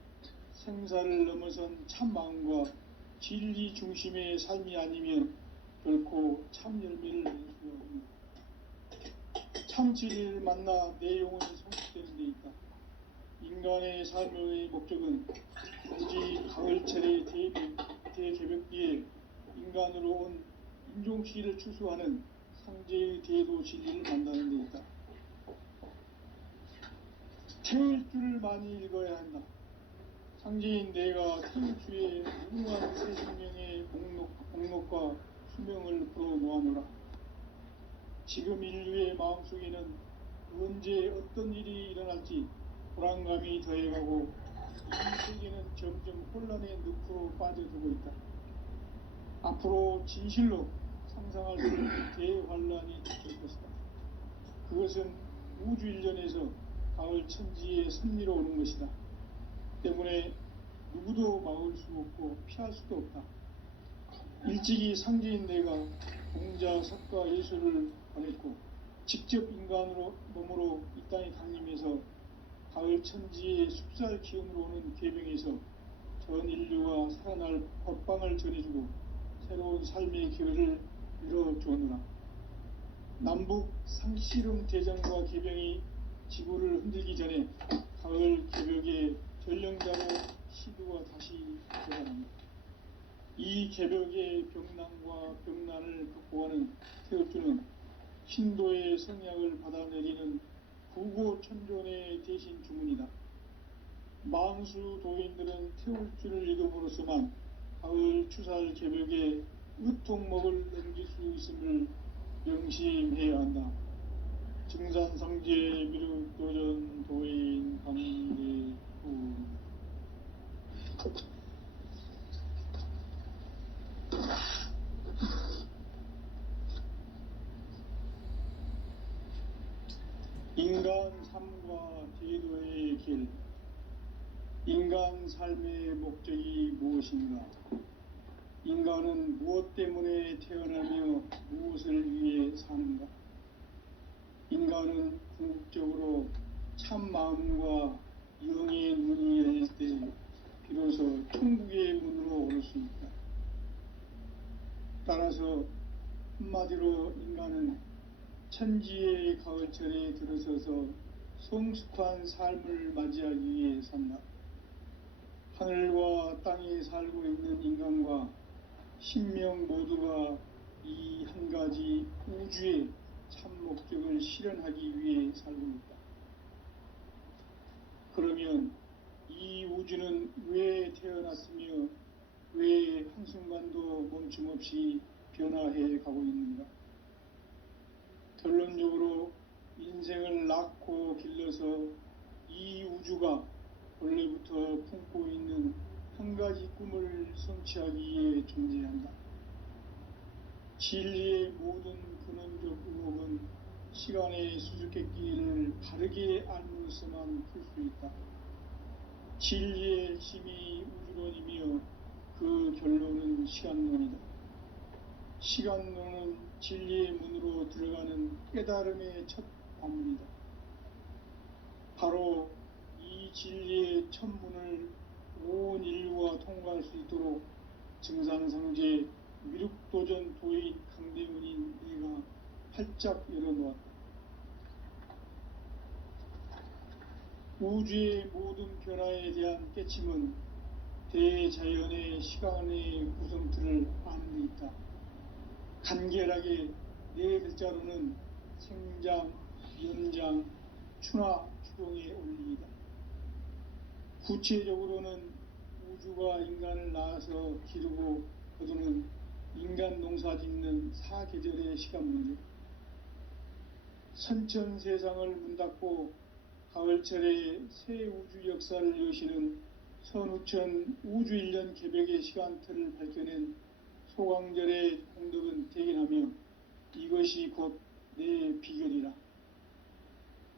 생사를 넘어선 참 마음과 진리 중심의 삶이 아니면 결코 참 열매를 낼 수가 없습니다. 참 진리를 만나 내 영혼이 성숙되는 데 있다. 인간의 삶의 목적은 오직 가을철의 대개벽기에 인간으로 온 인종시를 추수하는 상제의 대도 진리를 만나는 데 있다. 태일주를 많이 읽어야 한다. 상제인 내가 태일주의 무궁한 새 생명의 목록과 수명을 풀어놓아노라. 지금 인류의 마음속에는 언제 어떤 일이 일어날지 불안감이 더해가고 이 세계는 점점 혼란의 늪으로 빠져들고 있다. 앞으로 진실로 상상할 수 없는 대환란이 닥칠 것이다. 그것은 우주 일련에서 가을 천지의 섭리로 오는 것이다. 때문에 누구도 막을 수 없고 피할 수도 없다. 일찍이 상제인 내가 공자, 석가, 예수를 보냈고 직접 인간으로 몸으로 이 땅에 강림해서 가을 천지의 숲살 기운으로 오는 계병에서 전 인류가 살아날 법방을 전해주고 새로운 삶의 기회를 열어주었노라. 남북 상씨름 대전과 계병이 지구를 흔들기 전에 가을 개벽의 전령자로 시두가 다시 되어갑니다. 이 개벽의 병난과 병난을 극복하는 태울주는 신도의 성약을 받아내리는 구고천존의 대신 주문이다. 망수 도인들은 태울주를 읽음으로써만 가을 추살 개벽의 으통목을 넘길 수 있음을 명심해야 한다. 증산상제 미륵도전 도인 강대후. 인간 삶과 제도의 길. 인간 삶의 목적이 무엇인가? 인간은 무엇 때문에 태어나며 무엇을 위해 사는가? 인간은 궁극적으로 참 마음과 영의 문이 열릴 때 비로소 천국의 문으로 오를 수 있다. 따라서 한마디로 인간은 천지의 가을철에 들어서서 성숙한 삶을 맞이하기 위해 산다. 하늘과 땅에 살고 있는 인간과 신명 모두가 이 한 가지 우주의 참 목적을 실현하기 위해 살고 있다. 그러면 이 우주는 왜 태어났으며 왜 한순간도 멈춤없이 변화해 가고 있는가? 결론적으로 인생을 낳고 길러서 이 우주가 원래부터 품고 있는 한 가지 꿈을 성취하기 위해 존재한다. 진리의 모든 근원적 의혹은 시간의 수수께끼를 바르게 알므로서만 풀 수 있다. 진리의 핵심이 우주론이며 그 결론은 시간론이다. 시간론은 진리의 문으로 들어가는 깨달음의 첫 관문이다. 바로 이 진리의 첫 문을 온 인류가 통과할 수 있도록 증산상제 미륵도전 도인 강대문인 내가 활짝 열어놓았다. 우주의 모든 변화에 대한 깨침은 대자연의 시간의 구성틀을 아는 데 있다. 간결하게 네 글자로는 생장, 연장, 추나 추동의 원리이다. 구체적으로는 우주가 인간을 낳아서 기르고 거두는 인간 농사 짓는 사계절의 시간 문제. 선천 세상을 문닫고 가을철에 새 우주 역사를 여시는 선우천 우주 1년 개벽의 시간틀을 밝혀낸 소강절의 공덕은 대견하며 이것이 곧 내 비결이라.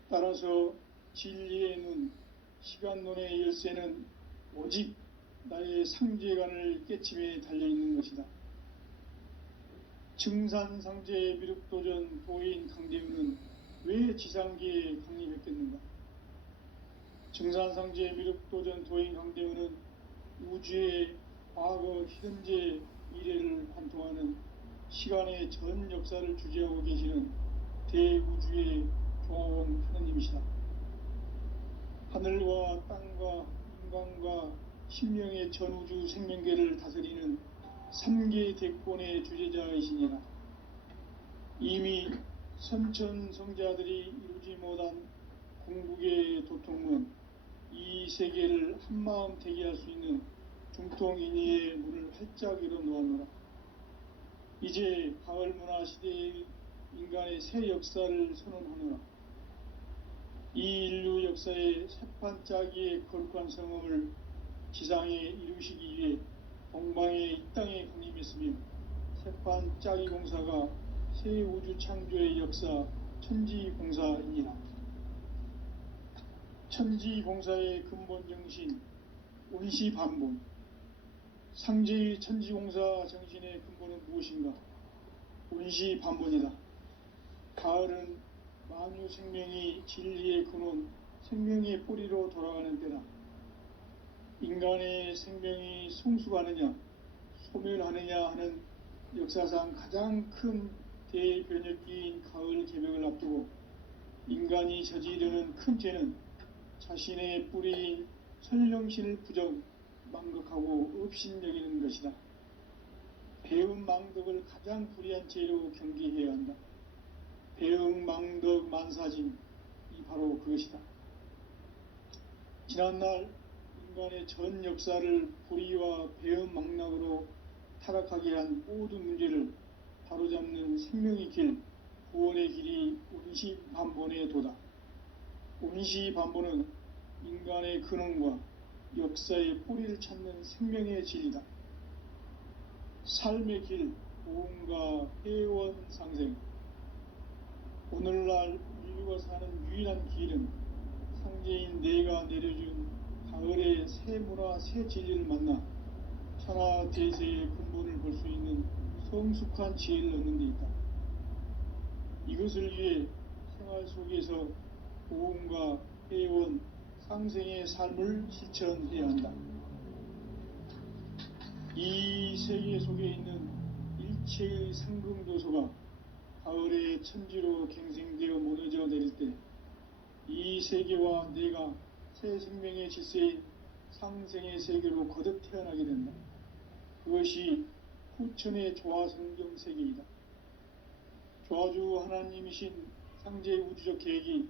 따라서 진리의 눈, 시간론의 열쇠는 오직 나의 상제관을 깨침에 달려있는 것이다. 증산상제의 미륵도전 도인 강대우는 왜 지상계에 강림했겠는가? 증산상제의 미륵도전 도인 강대우는 우주의 과거, 현재, 미래를 관통하는 시간의 전 역사를 주재하고 계시는 대우주의 종원 하느님이시다. 하늘과 땅과 인간과 신명의 전우주 생명계를 다스리는 3계 대권의 주재자이시니라. 이미 선천성자들이 이루지 못한 궁극의 도통은 이 세계를 한마음 되게 할 수 있는 중통인의의 문을 활짝 열어놓았노라. 이제 가을문화 시대의 인간의 새 역사를 선언하노라. 이 인류 역사의 새판짜기의 거룩한 성음을 지상에 이루시기 위해 동방의 이 땅에 강림했으며 새판짜기 공사가 새 우주 창조의 역사 천지공사이니라. 천지공사의 근본 정신 운시반본. 상제의 천지공사 정신의 근본은 무엇인가? 운시반본이다. 가을은 만유 생명이 진리의 근원, 생명의 뿌리로 돌아가는 때다. 인간의 생명이 성숙하느냐, 소멸하느냐 하는 역사상 가장 큰 대변혁기인 가을 개벽을 앞두고 인간이 저지르는 큰 죄는 자신의 뿌리인 선령신을 부정, 망극하고 업신여기는 것이다. 배음 망덕을 가장 불의한 죄로 경계해야 한다. 배음 망덕 만사짐이 바로 그것이다. 지난날 인간의 전 역사를 불의와 배음 망락으로 타락하게 한 모든 문제를 바로잡는 생명의 길, 구원의 길이 운시반본의 도다. 운시반본은 인간의 근원과 역사의 뿌리를 찾는 생명의 진리다. 삶의 길, 보험과 회원 상생. 오늘날 인류가 사는 유일한 길은 상제인 내가 내려준 가을의 새 문화, 새 진리를 만나 천하 대세의 근본을 볼 수 있는 성숙한 지혜를 얻는 데 있다. 이것을 위해 생활 속에서 보험과 회원, 상생의 삶을 실천해야 한다. 이 세계 속에 있는 일체의 상금도소가 가을의 천지로 갱생되어 무너져 내릴 때 이 세계와 내가 새 생명의 질서인 상생의 세계로 거듭 태어나게 된다. 그것이 후천의 조화성경 세계이다. 조화주 하나님이신 상제의 우주적 계획이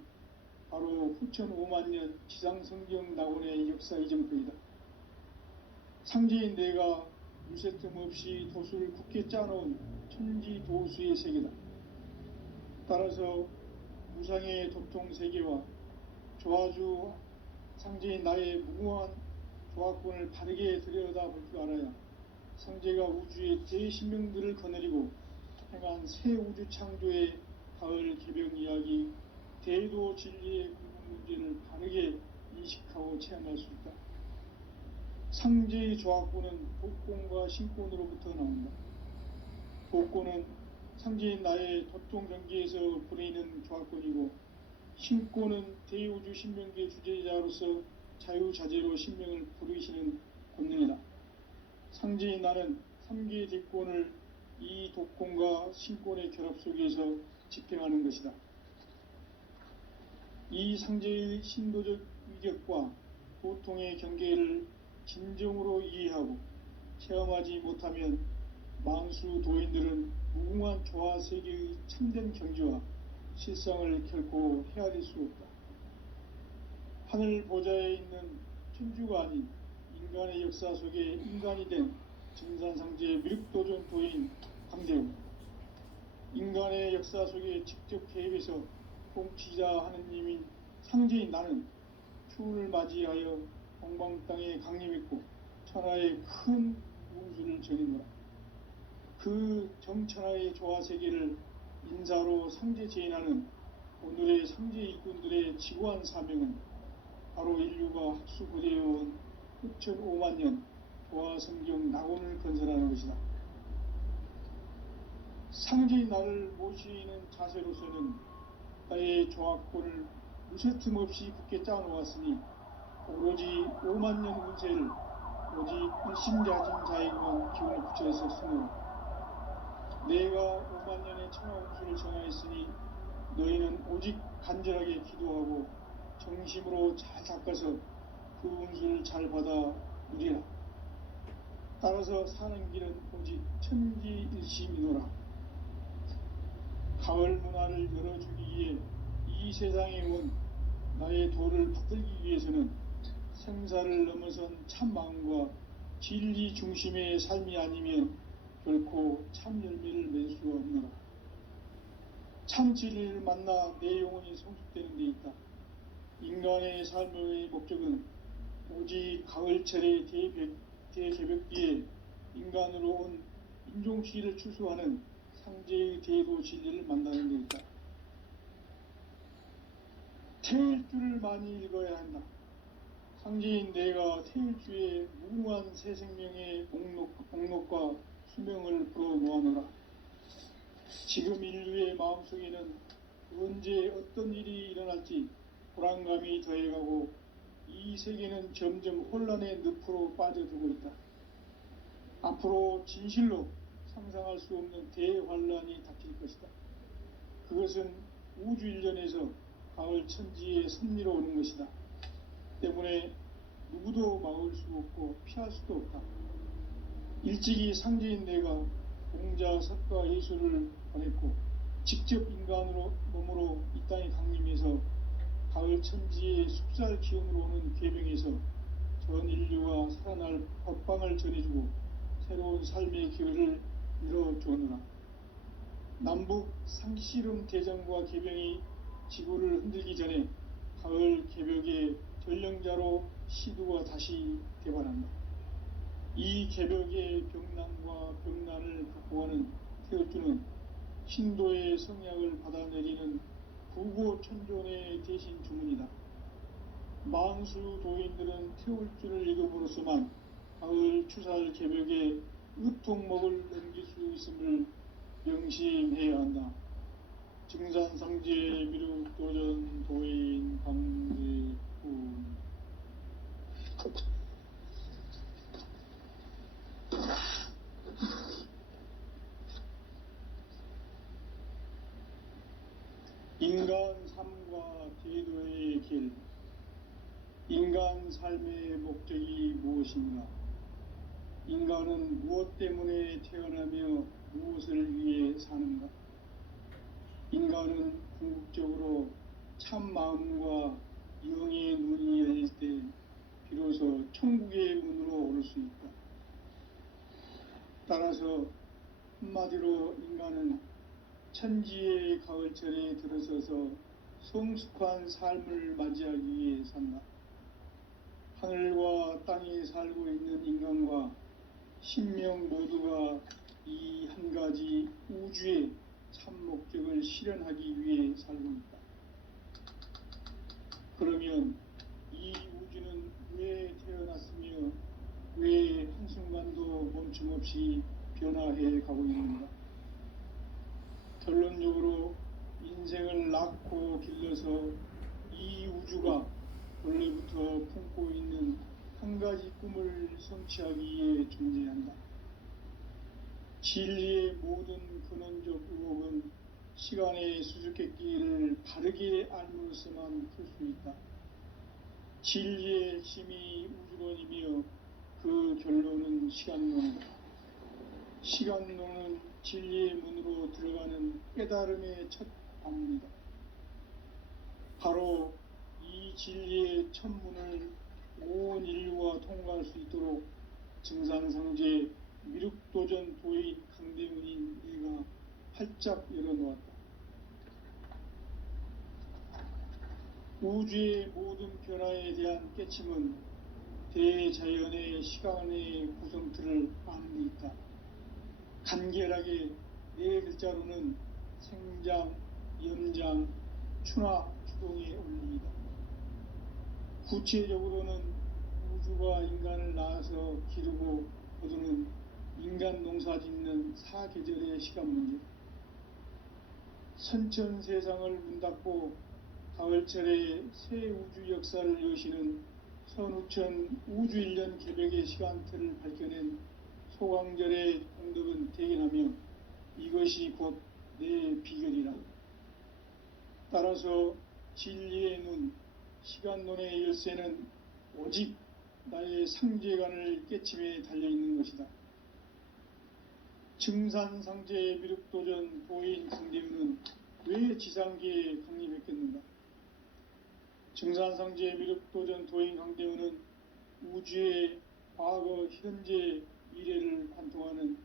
바로 후천 5만년 지상성경 낙원의 역사 이정표이다. 상제인 내가 물새틈 없이 도수를 굳게 짜놓은 천지도수의 세계다. 따라서 무상의 도통세계와 조화주 상제인 나의 무궁한 조화권을 바르게 들여다볼 줄 알아야 상제가 우주의 대신명들을 거느리고 행한 새 우주 창조의 가을 개벽 이야기, 대도 진리의 궁극 문제를 바르게 인식하고 체험할 수 있다. 상제의 조화권은 복권과 신권으로부터 나온다. 복권은 상제인 나의 도통 경계에서 부리는 조화권이고, 신권은 대우주 신명계 주제자로서 자유자재로 신명을 부르시는 권능이다. 상제인 나는 3계 대권을 이 독권과 신권의 결합 속에서 집행하는 것이다. 이 상제의 신도적 위격과 보통의 경계를 진정으로 이해하고 체험하지 못하면 만수 도인들은 무궁한 조화 세계의 참된 경지와 실상을 결코 헤아릴 수 없다. 하늘 보좌에 있는 천주가 아닌 인간의 역사 속에 인간이 된 증산상제의 미륵도전 도인 강대우. 인간의 역사 속에 직접 개입해서 통치자 하느님인 상제인 나는 추운을 맞이하여 동방 땅에 강림했고 천하의 큰 우주를 전이노라. 그 정천하의 조화세계를 인사로 상제 제인하는 오늘의 상제 일꾼들의 지고한 사명은 바로 인류가 학수고대해온 흑천 5만 년 조화성경 낙원을 건설하는 것이다. 상제의 나를 모시는 자세로서는 나의 조합권을 무쇠틈 없이 굳게 짜놓았으니 오로지 5만 년 운세를 오직 일심자진 자에게만 기운을 붙여서 쓰노라. 내가 5만 년의 천하 운수를 정하였으니 너희는 오직 간절하게 기도하고 정심으로 잘 닦아서 그 운수를 잘 받아 누리라. 따라서 사는 길은 오직 천지일심이노라. 가을 문화를 열어주기 위해 이 세상에 온 나의 도를 붙들기 위해서는 생사를 넘어선 참 마음과 진리 중심의 삶이 아니면 결코 참 열매를 맺을 수가 없노라. 참 진리를 만나 내 영혼이 성숙되는 데 있다. 인간의 삶의 목적은 오직 가을철의 대개벽 뒤에 인간으로 온 인종시를 추수하는 상제의 대도 진리를 만나는 데 있다. 태일주를 많이 읽어야 한다. 상제인 내가 태일주의 무궁한 새 생명의 목록과 수명을 풀어놓아노라. 지금 인류의 마음속에는 언제 어떤 일이 일어날지 불안감이 더해가고 이 세계는 점점 혼란의 늪으로 빠져들고 있다. 앞으로 진실로 상상할 수 없는 대환란이 닥칠 것이다. 그것은 우주 일련에서 가을 천지의 섭리로 오는 것이다. 때문에 누구도 막을 수 없고 피할 수도 없다. 일찍이 상제인 내가 공자, 석가, 예수를 보냈고 직접 인간으로 몸으로 이 땅에 강림해서 가을 천지의 숲살 기운으로 오는 계명에서 전 인류가 살아날 법방을 전해주고 새로운 삶의 기회를 열어주었노라. 남북 상씨름 대전과 개병이 지구를 흔들기 전에 가을 개벽의 전령자로 시두가 다시 개발한다. 이 개벽의 병난과 병난을 극복하는 태울주는 신도의 성약을 받아내리는 구고천존의 대신 주문이다. 만수 도인들은 태울주를 읽음으로써만 가을 추살 개벽의 의통목을 넘길 수 있음을 명심해야 한다. 증산상제 미륵도전 도인 강제군. 인간 삶과 제도의 길. 인간 삶의 목적이 무엇인가? 인간은 무엇 때문에 태어나며 무엇을 위해 사는가? 인간은 궁극적으로 참 마음과 영의 눈이 열릴 때 비로소 천국의 문으로 오를 수 있다. 따라서 한마디로 인간은 천지의 가을철에 들어서서 성숙한 삶을 맞이하기 위해 산다. 하늘과 땅에 살고 있는 인간과 신명 모두가 이 한 가지 우주의 참 목적을 실현하기 위해 살고 있다. 그러면 이 우주는 왜 태어났으며 왜 한순간도 멈춤없이 변화해 가고 있는가? 결론적으로 인생을 낳고 길러서 이 우주가 원래부터 품고 있는 한 가지 꿈을 성취하기 위해 존재한다. 진리의 모든 근원적 의혹은 시간의 수수께끼를 바르게 알므로서만 풀 수 있다. 진리의 핵심이 우주론이며 그 결론은 시간론이다. 시간론은 진리의 문으로 들어가는 깨달음의 첫 방문이다. 바로 이 진리의 첫 문을 온 인류가 통과할 수 있도록 증산상제 미륵도전 도인 강대문인 내가 활짝 열어놓았다. 우주의 모든 변화에 대한 깨침은 대자연의 시간의 구성틀을 아는 데 있다. 간결하게 네 글자로는 생장, 염장, 추나, 추동의 원리이다. 구체적으로는 우주가 인간을 낳아서 기르고 거두는 인간 농사 짓는 사계절의 시간 문제, 선천 세상을 문 닫고 가을철에 새 우주 역사를 여시는 선우천 우주 1년 개벽의 시간틀을 밝혀낸 소강절의 공덕은 대견하며 이것이 곧 내 비결이라. 따라서 진리의 눈, 시간론의 열쇠는 오직 나의 상제관을 깨침에 달려있는 것이다. 증산상제의 미륵도전 도인 강대우는 왜 지상계에 강림했겠는가? 증산상제의 미륵도전 도인 강대우는 우주의 과거, 현재, 미래를 관통하는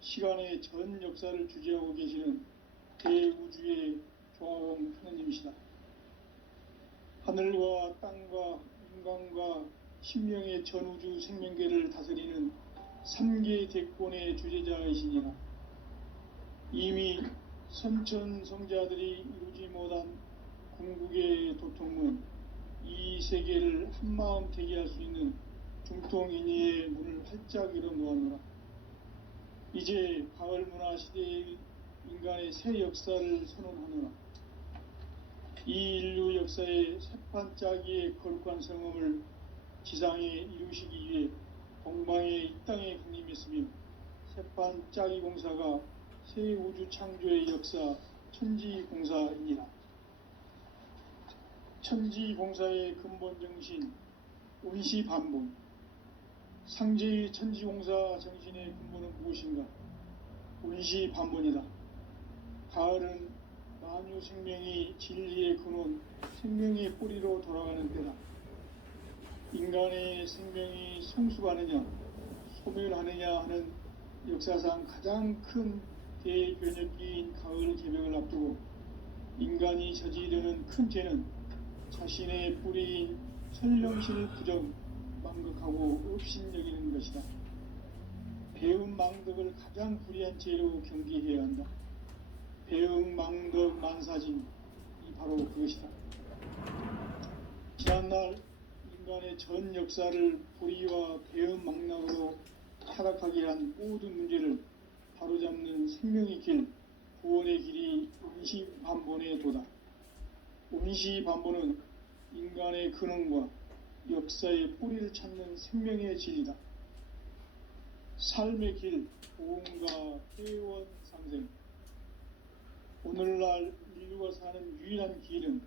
시간의 전 역사를 주재하고 계시는 대우주의 조화원 하느님이시다. 하늘과 땅과 인간과 신명의 전우주 생명계를 다스리는 3계 대권의 주재자이시니라. 이미 선천성자들이 이루지 못한 궁극의 도통문, 이 세계를 한마음 되게 할 수 있는 중통인의의 문을 활짝 열어 놓았노라. 이제 가을 문화 시대의 인간의 새 역사를 선언하노라. 이 인류 역사의 새판짜기의 거룩한 성음을 지상에 이루시기 위해 동방의 이 땅에 강림했으며 새판짜기 공사가 새 우주 창조의 역사 천지공사이니라. 천지공사의 근본 정신 운시반본, 상제의 천지공사 정신의 근본은 무엇인가? 운시반본이다. 가을은 만유 생명이 진리의 근원, 생명의 뿌리로 돌아가는 때다. 인간의 생명이 성숙하느냐, 소멸하느냐 하는 역사상 가장 큰 대변혁기인 가을 개벽을 앞두고 인간이 저지르는 큰 죄는 자신의 뿌리인 설령신을 부정, 망극하고 업신여기는 것이다. 배음 망덕을 가장 불의한 죄로 경계해야 한다. 배음 망덕 만사진, 이 바로 그것이다. 지난날 인간의 전 역사를 불의와 배음 망락으로 타락하게 한 모든 문제를 바로잡는 생명의 길, 구원의 길이 운시반본의 도다. 운시반본은 인간의 근원과 역사의 뿌리를 찾는 생명의 진리다. 삶의 길, 보험과 회원 상생. 오늘날 인류가 사는 유일한 길은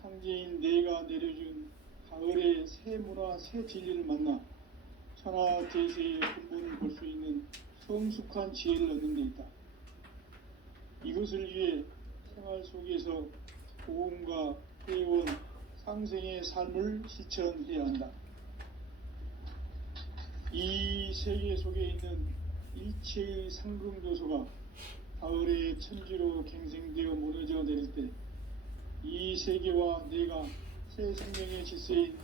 상제인 내가 내려준 가을의 새 문화, 새 진리를 만나 천하대세의 근본을 볼 수 있는 성숙한 지혜를 얻는 데 있다. 이것을 위해 생활 속에서 보험과 회원, 상생의 삶을 실천해야 한다. 이 세계 속에 있는 일체의 상금조소가 가을의 천지로 갱생되어 무너져 내릴 때 이 세계와 내가 새 생명의 질서인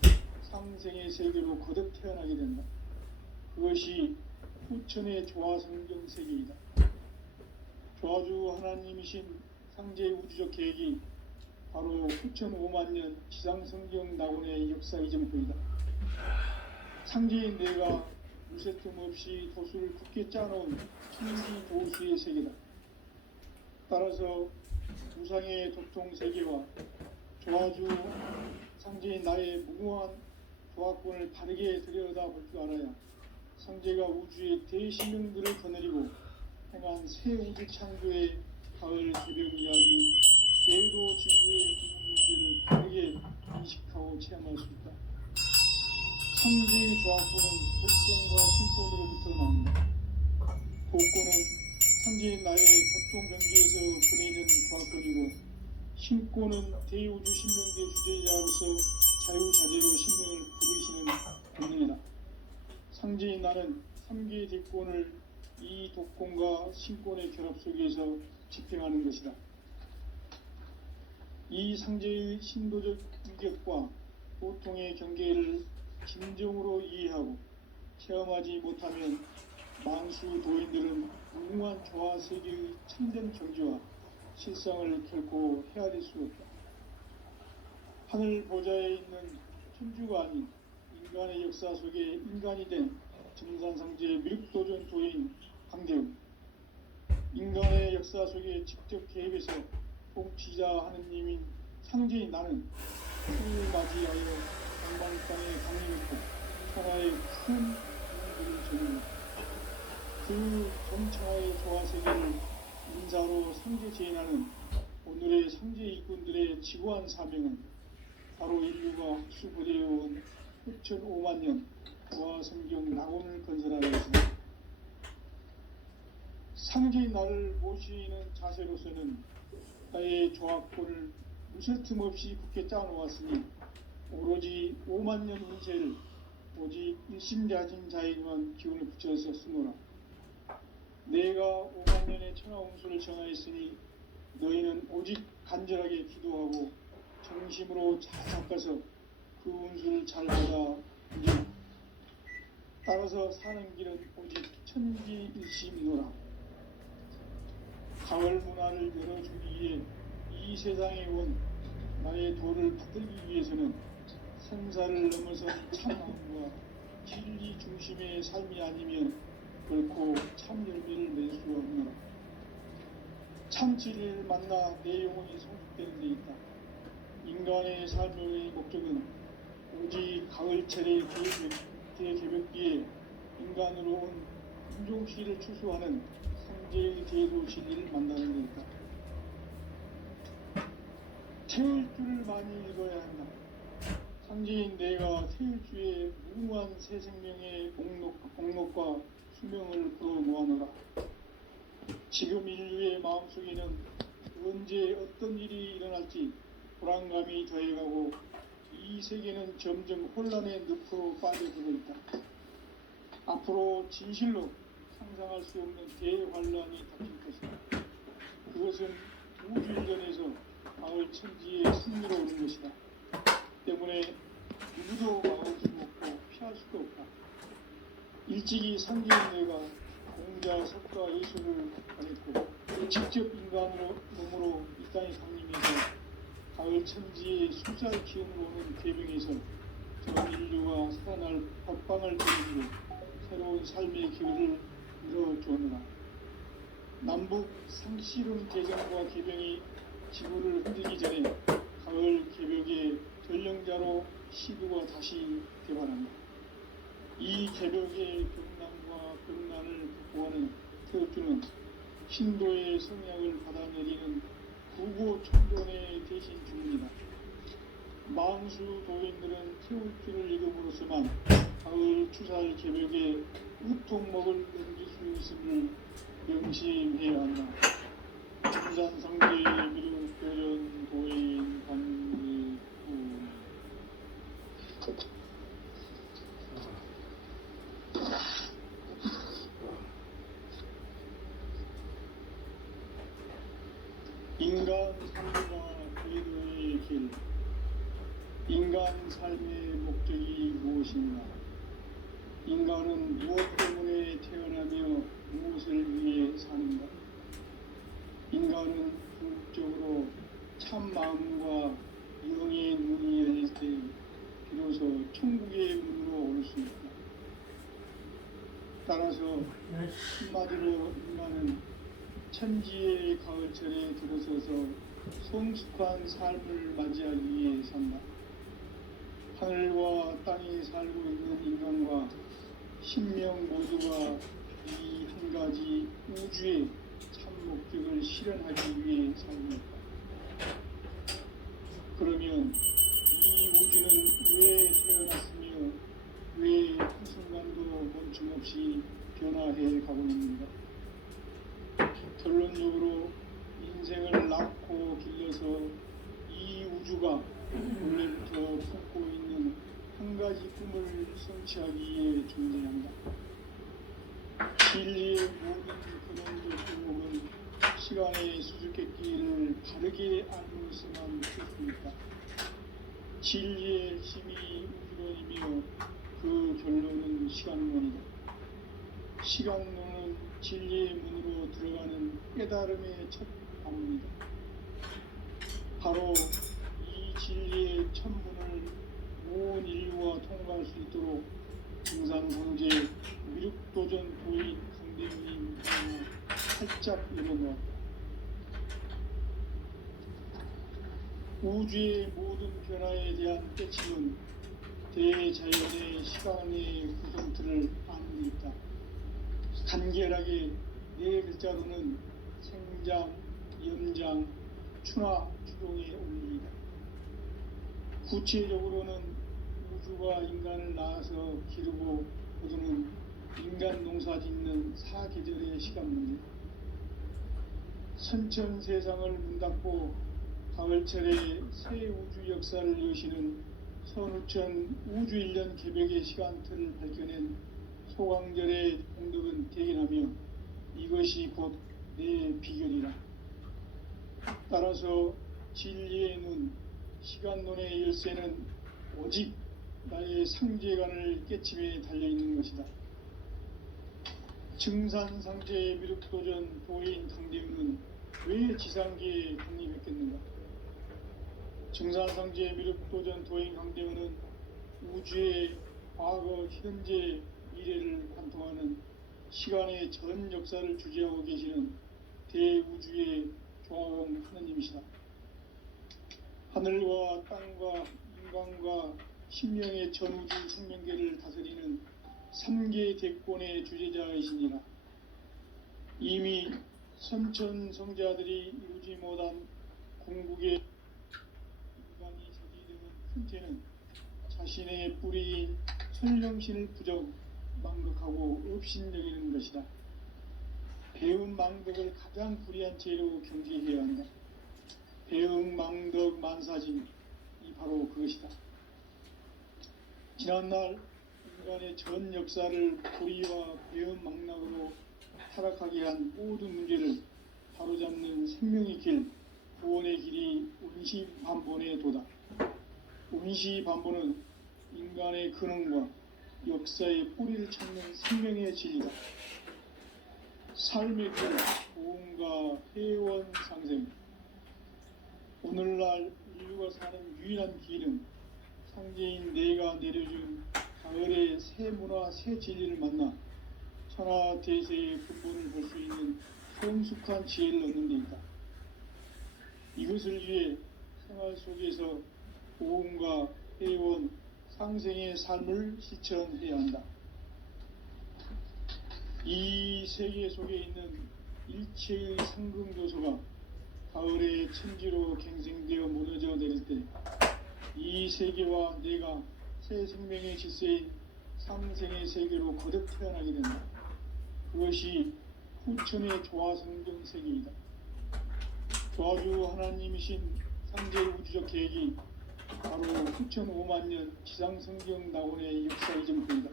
상생의 세계로 거듭 태어나게 된다. 그것이 후천의 조화성경 세계이다. 조화주 하나님이신 상제의 우주적 계획이 바로 후천 5만년 지상성경 낙원의 역사 이정표이다. 상제인 내가 무쇠틈 없이 도수를 굳게 짜놓은 천지 도수의 세계다. 따라서 우상의 도통 세계와 조화주 상제인 나의 무궁한 조화권을 바르게 들여다볼 줄 알아야 상제가 우주의 대신령들을 거느리고 행한 새 우주 창조의 가을 개벽 이야기, 제도 진리의 기본 문제를 바르게 인식하고 체험할 수 있다. 상제의 조화권은 복권과 신권으로부터 나온다. 복권은 상제인 나의 적동 경계에서 보내는 조화권이고, 신권은 대우주 신명계 주제자로서 자유자재로 신명을 부르시는 본능이다. 상제인 나는 3계 대권을 이 독권과 신권의 결합 속에서 집행하는 것이다. 이 상제의 신도적 인격과 보통의 경계를 진정으로 이해하고 체험하지 못하면 만수 도인들은 무궁한 조화 세계의 참된 경지와 실상을 결코 헤아릴 수 없다. 하늘 보좌에 있는 천주가 아닌 인간의 역사 속에 인간이 된 정산상제의 미륵도전 도인 강대웅, 인간의 역사 속에 직접 개입해서 통치자 하느님인 상제인 나는 그를 맞이하여 동방땅에 강림했고 천하의 큰 공부를 전합니다. 그 정천하의 조화세계를 인사로 상제 제인하는 오늘의 상제 일꾼들의 지고한 사명은 바로 인류가 수부되어온 6,500만 년 조화성경 낙원을 건설하는 것입니다. 상제인 나를 모시는 자세로서는 나의 조합권을 무쇠틈 없이 굳게 짜놓았으니 오로지 5만 년 운세를 오직 일심자진 자에게만 기운을 붙여서 쓰노라. 내가 5만 년의 천하운수를 정하였으니 너희는 오직 간절하게 기도하고 정심으로 잘 닦아서 그 운수를 잘 받아 누리라. 따라서 사는 길은 오직 천지일심이노라. 가을 문화를 열어주기 위해 이 세상에 온 나의 도를 받들기 위해서는 생사를 넘어선 참마음과 진리 중심의 삶이 아니면 결코 참 열매를 낼 수가 없노라. 참 진리를 만나 내 영혼이 성숙되는 데 있다. 인간의 삶의 목적은 오직 가을철의 대개벽기에 인간으로 온 인종시를 추수하는 상제의 제도 진리를 만나는 데 있다. 태일주를 많이 읽어야 한다. 상제인 내가 태일주의 무궁한 새 생명의 목록과 수명을 풀어 모아놓으라. 지금 인류의 마음속에는 언제 어떤 일이 일어날지 불안감이 더해가고 이 세계는 점점 혼란의 늪으로 빠져들고 있다. 앞으로 진실로 상상할 수 없는 대환란이 닥칠 것이다. 그것은 우주인전에서 가을 천지의 승리로 오는 것이다. 때문에 누구도 막을 수 없고 피할 수도 없다. 일찍이 상제인 내가 공자, 석가, 예술을 가졌고 직접 인간으로 몸으로 이 땅에 강림해서 가을 천지의 숫살 기운으로 오는 개병에서 전 인류가 살아날 법방을 보여주고 새로운 삶의 기회를 열어주었노라. 남북 상씨름 개정과 개병이 지구를 흔들기 전에 가을 개벽의 전령자로 시두가 다시 개발한다. 이 개벽의 경난과 병난을 극복하는 태극주는 신도의 성향을 받아내리는 구고 천존의 대신 중입니다. 망수 도인들은 태극주를 읽음으로써만 가을 추살 개벽에 우통목을 넘길 수 있음을 명심해야 한다. 중산상제 미륵도전 도인 강대웅. 인간 삶과 궤도의 길. 인간 삶의 목적이 무엇인가? 인간은 무엇 때문에 태어나며 무엇을 위해 사는가? 인간은 궁극적으로 참 마음과 영의 문이 열릴 때 비로소 천국의 문으로 올 수 있다. 따라서 한마디로 인간은 천지의 가을철에 들어서서 성숙한 삶을 맞이하기 위해 산다. 하늘과 땅에 살고 있는 인간과 신명 모두가 이 한 가지 우주의 참 목적을 실현하기 위해 살고 있다. 그러면 이 우주는 왜 태어났으며 왜 한순간도 멈춤없이 변화해 가고 있는가? 결론적으로 인생을 낳고 길러서 이 우주가 원래부터 품고 있는 한 가지 꿈을 성취하기 위해 존재한다. 진리의 모든 근원적 제목은 시간의 수수께끼를 바르게 알고서만 풀 수 있다. 진리의 힘이 우주론이며 그 결론은 시간론이다. 시간론은 진리의 문으로 들어가는 깨달음의 첫 방문이다. 바로 이 진리의 천문을 온 인류가 통과할 수 있도록 증산상제 미륵도전 도인 강대민이 활짝 열어놓았다. 우주의 모든 변화에 대한 깨침은 대자연의 시간의 구성틀을 아는 데 있다. 간결하게 네 글자로는 생장, 연장, 추나 추동의 원리이다. 구체적으로는 우주가 인간을 낳아서 기르고 거두는 인간 농사 짓는 사계절의 시간 문제. 선천 세상을 문닫고 가을철에 새 우주 역사를 여시는 선우천 우주 1년 개벽의 시간틀을 밝혀낸 소강절의 공덕은 대견하며 이것이 곧 내 비결이라. 따라서 진리의 눈, 시간론의 열쇠는 오직 나의 상제관을 깨침에 달려있는 것이다. 증산상제의 미륵도전 도인 강대웅은 왜 지상계에 강림했겠는가? 증산상제의 미륵도전 도인 강대웅은 우주의 과거, 현재, 미래를 관통하는 시간의 전 역사를 주재하고 계시는 대우주의 조화공 하느님이시다. 하늘과 땅과 인간과 신명의 전우주 생명계를 다스리는 3계 대권의 주제자이시니라. 이미 선천성자들이 이루지 못한 궁극의 인간이 저지르는 큰 죄는 자신의 뿌리인 설령신을 부정, 망덕하고 업신여기는 것이다. 배운 망덕을 가장 불의한 죄로 경계해야 한다. 배응 망덕 만사진이 바로 그것이다. 지난날 인간의 전 역사를 불의와 배응 망락으로 타락하게 한 모든 문제를 바로잡는 생명의 길, 구원의 길이 운시반본의 도다. 운시반본은 인간의 근원과 역사의 뿌리를 찾는 생명의 진리다. 삶의 길, 보험과 회원 상생. 오늘날 인류가 사는 유일한 길은 상제인 내가 내려준 가을의 새 문화, 새 진리를 만나 천하 대세의 근본을 볼 수 있는 성숙한 지혜를 얻는 데 있다. 이것을 위해 생활 속에서 보험과 회원, 상생의 삶을 실천해야 한다. 이 세계 속에 있는 일체의 상금교소가 가을의 천지로 갱생되어 무너져 내릴 때 이 세계와 내가 새 생명의 질서인 상생의 세계로 거듭 태어나게 된다. 그것이 후천의 조화성경 세계이다. 조화주 하나님이신 상제 우주적 계획이 바로 후천 5만년 지상성경 낙원의 역사 이전부이다.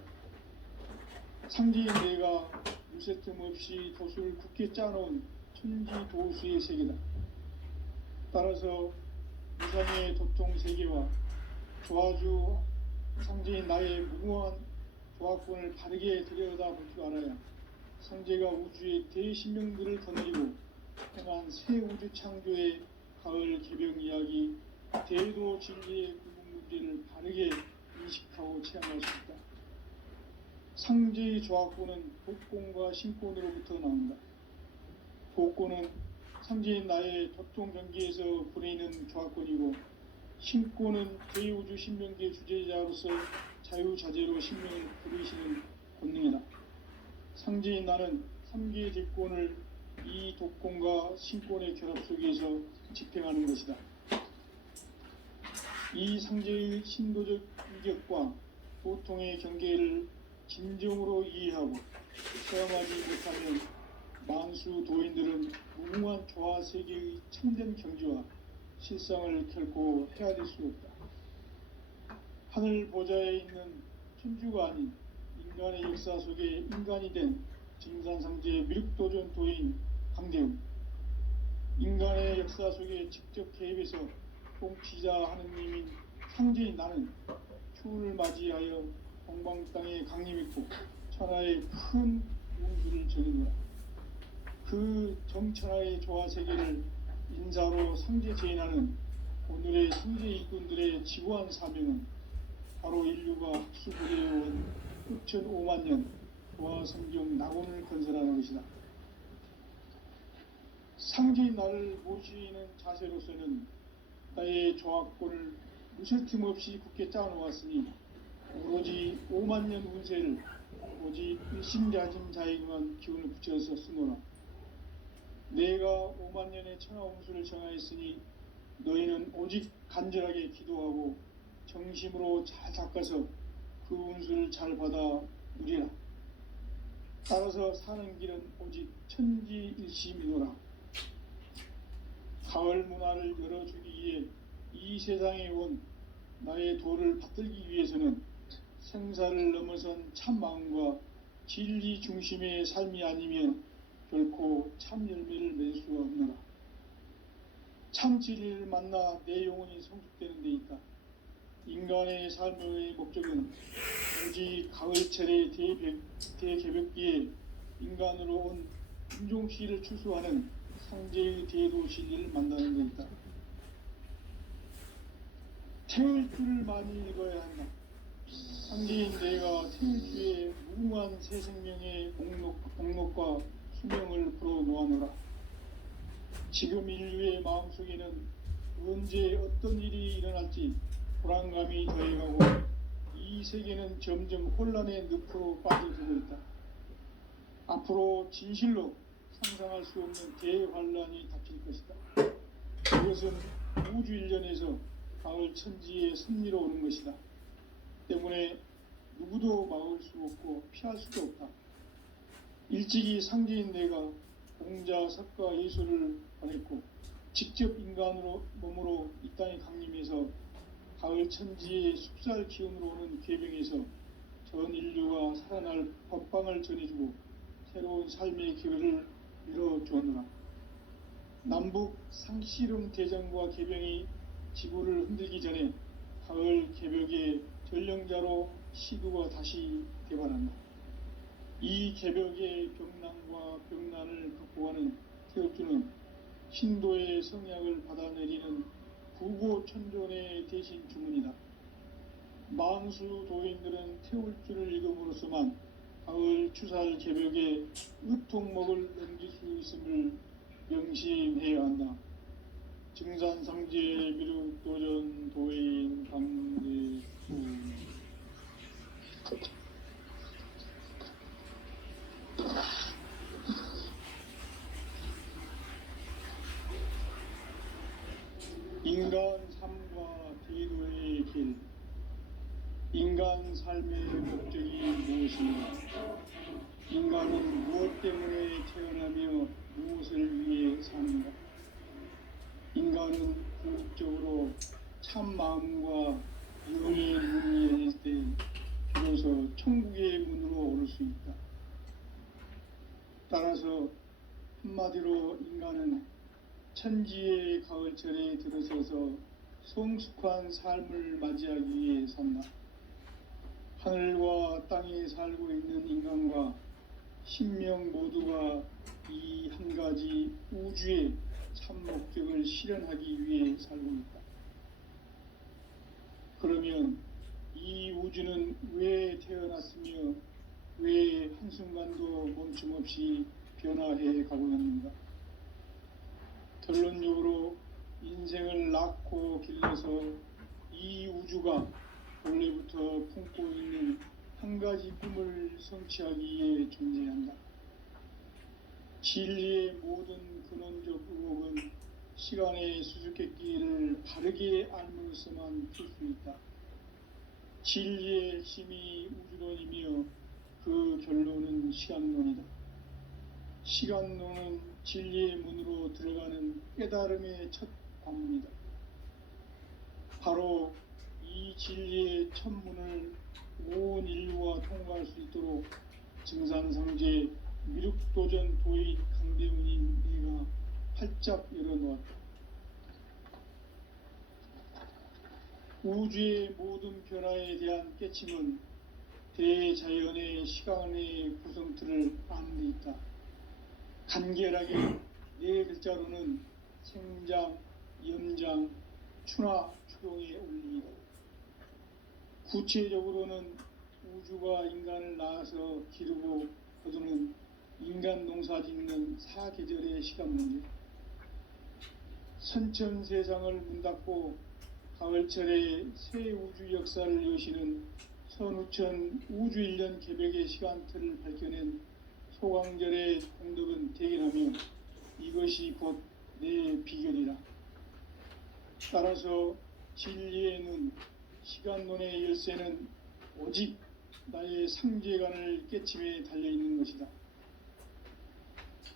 상제인 내가 무쇠틈 없이 도수를 굳게 짜놓은 천지도수의 세계다. 따라서 무상의 도통 세계와 조화주 상제인 나의 무궁한 조화권을 바르게 들여다볼 줄 알아야 상제가 우주의 대신명들을 거느리고 행한 새 우주 창조의 가을 개병 이야기, 대도 진리의 구분 문제를 바르게 인식하고 체험할 수 있다. 상제의 조화권은 복권과 신권으로부터 나온다. 복권은 상제인 나의 도통 경계에서 부리는 조화권이고, 신권은 대우주 신명계 주제자로서 자유자재로 신명을 부르시는 권능이다. 상제인 나는 3개의 대권을 이 독권과 신권의 결합 속에서 집행하는 것이다. 이 상제의 신도적 위격과 보통의 경계를 진정으로 이해하고 체험하지 못하면 만수 도인들은 무궁한 조화 세계의 참된 경지와 실상을 결코 헤아릴 수 없다. 하늘 보좌에 있는 천주가 아닌 인간의 역사 속에 인간이 된 증산상제의 미륵도전 도인 강대웅. 인간의 역사 속에 직접 개입해서 통치자 하느님인 상제인 나는 추운을 맞이하여 동방 땅에 강림했고 천하의 큰 운수를 전해노라. 그 정천하의 조화 세계를 인사로 상제 제인하는 오늘의 상제 일꾼들의 지고한 사명은 바로 인류가 학수부리해온 흑천 5만 년 부화 성경 낙원을 건설하는 것이다. 상제의 나를 모시는 자세로서는 나의 조합권을 무설틈 없이 굳게 짜놓았으니 오로지 5만 년 운세를 오직 일심가진 자에게만 기운을 붙여서 쓰노라. 내가 5만 년의 천하 운수를 정하였으니 너희는 오직 간절하게 기도하고 정심으로 잘 닦아서 그 운수를 잘 받아 누리라. 따라서 사는 길은 오직 천지일심이노라. 가을 문화를 열어주기 위해 이 세상에 온 나의 도를 받들기 위해서는 생사를 넘어선 참 마음과 진리 중심의 삶이 아니면 결코 참 열매를 맺을 수가 없노라. 참 진리를 만나 내 영혼이 성숙되는 데 있다. 인간의 삶의 목적은 오직 가을철의 대개벽기에 인간으로 온 인종씨를 추수하는 상제의 대도 진리를 만나는 데 있다. 태울 줄을 많이 읽어야 한다. 상제인 내가 태울주의 무궁한 새 생명의 목록과 수명을 풀어놓아노라. 지금 인류의 마음속에는 언제 어떤 일이 일어날지 불안감이 더해가고 이 세계는 점점 혼란의 늪으로 빠져들고 있다. 앞으로 진실로 상상할 수 없는 대환란이 닥칠 것이다. 그것은 우주 일련에서 가을 천지에 섭리로 오는 것이다. 때문에 누구도 막을 수 없고 피할 수도 없다. 일찍이 상제인 내가 공자, 석가, 예수를 보냈고 직접 인간으로 몸으로 이 땅에 강림해서 가을 천지의 숲살 기운으로 오는 계병에서 전 인류가 살아날 법방을 전해주고 새로운 삶의 기회를 열어주었노라. 남북 상씨름 대전과 계병이 지구를 흔들기 전에 가을 개벽의 전령자로 시두가 다시 개발한다. 이 개벽의 병난과 병난을 극복하는 태울주는 신도의 성약을 받아내리는 구고천존의 대신 주문이다. 만수 도인들은 태울주를 읽음으로써만 가을 추살 개벽의 의통목을 넘길 수 있음을 명심해야 한다. 증산상제 미륵도전 도인 강대수. 인간 삶과 대도의 길. 인간 삶의 목적이 무엇인가? 인간은 무엇 때문에 태어나며 무엇을 위해 사는가? 인간은 궁극적으로 참 마음과 영의 문이 열릴 때 비로소 천국의 문으로 오를 수 있다. 따라서 한마디로 인간은 천지의 가을철에 들어서서 성숙한 삶을 맞이하기 위해 산다. 하늘과 땅에 살고 있는 인간과 신명 모두가 이 한 가지 우주의 참 목적을 실현하기 위해 살고 있다. 그러면 이 우주는 왜 태어났으며 왜 한순간도 멈춤없이 변화해 가고 있는가? 결론적으로 인생을 낳고 길러서 이 우주가 원래부터 품고 있는 한 가지 꿈을 성취하기 위해 존재한다. 진리의 모든 근원적 의혹은 시간의 수수께끼를 바르게 알므로서만 풀 수 있다. 진리의 핵심이 우주론이며 그 결론은 시간론이다. 시간론은 진리의 문으로 들어가는 깨달음의 첫 관문이다. 바로 이 진리의 첫 문을 온 인류가 통과할 수 있도록 증산상제 미륵도전 도인 강대문인 내가 활짝 열어놓았다. 우주의 모든 변화에 대한 깨침은 대자연의 시간의 구성틀을 아는 데 있다. 간결하게 네 글자로는 생장, 염장, 추나, 추동의 원리이다. 구체적으로는 우주가 인간을 낳아서 기르고 거두는 인간 농사 짓는 사계절의 시간 문제, 선천 세상을 문 닫고 가을철에 새 우주 역사를 여시는 선우천 우주일년 개벽의 시간틀을 밝혀낸 소강절의 공덕은 대견하며 이것이 곧 내 비결이라. 따라서 진리의 눈, 시간론의 열쇠는 오직 나의 상제관을 깨침에 달려있는 것이다.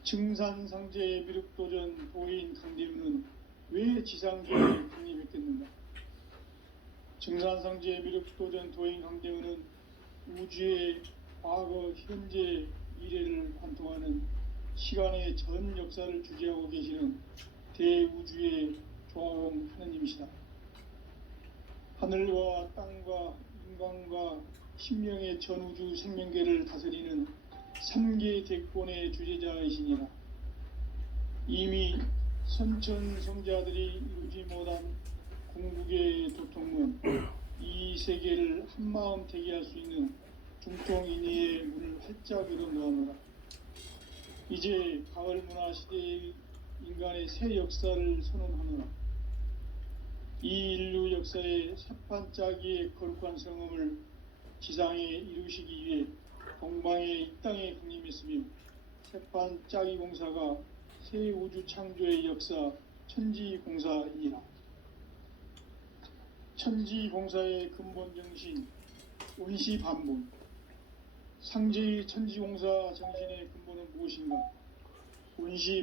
증산상제 미륵도전 도인 강대우는 왜 지상계에 독립했겠는가? 증산상제 미륵도전 도인 강대우는 우주의 과거, 현재, 미래를 관통하는 시간의 전 역사를 주재하고 계시는 대우주의 조화원 하느님이시다. 하늘과 땅과 인간과 신명의 전우주 생명계를 다스리는 3계 대권의 주제자이시니라. 이미 선천성자들이 이루지 못한 궁극의 도통문, 이 세계를 한마음 되게 할 수 있는 중통인의의 문을 활짝 열어놓으노라. 이제 가을 문화 시대의 인간의 새 역사를 선언하노라. 이 인류 역사의 새판짜기의 거룩한 성음을 지상에 이루시기 위해 동방의 이 땅에 강림했으며 새판짜기 공사가 새 우주 창조의 역사 천지공사이니라. 천지공사의 근본 정신 원시반복. 상제의 천지공사 정신의 근본은 무엇인가? 원시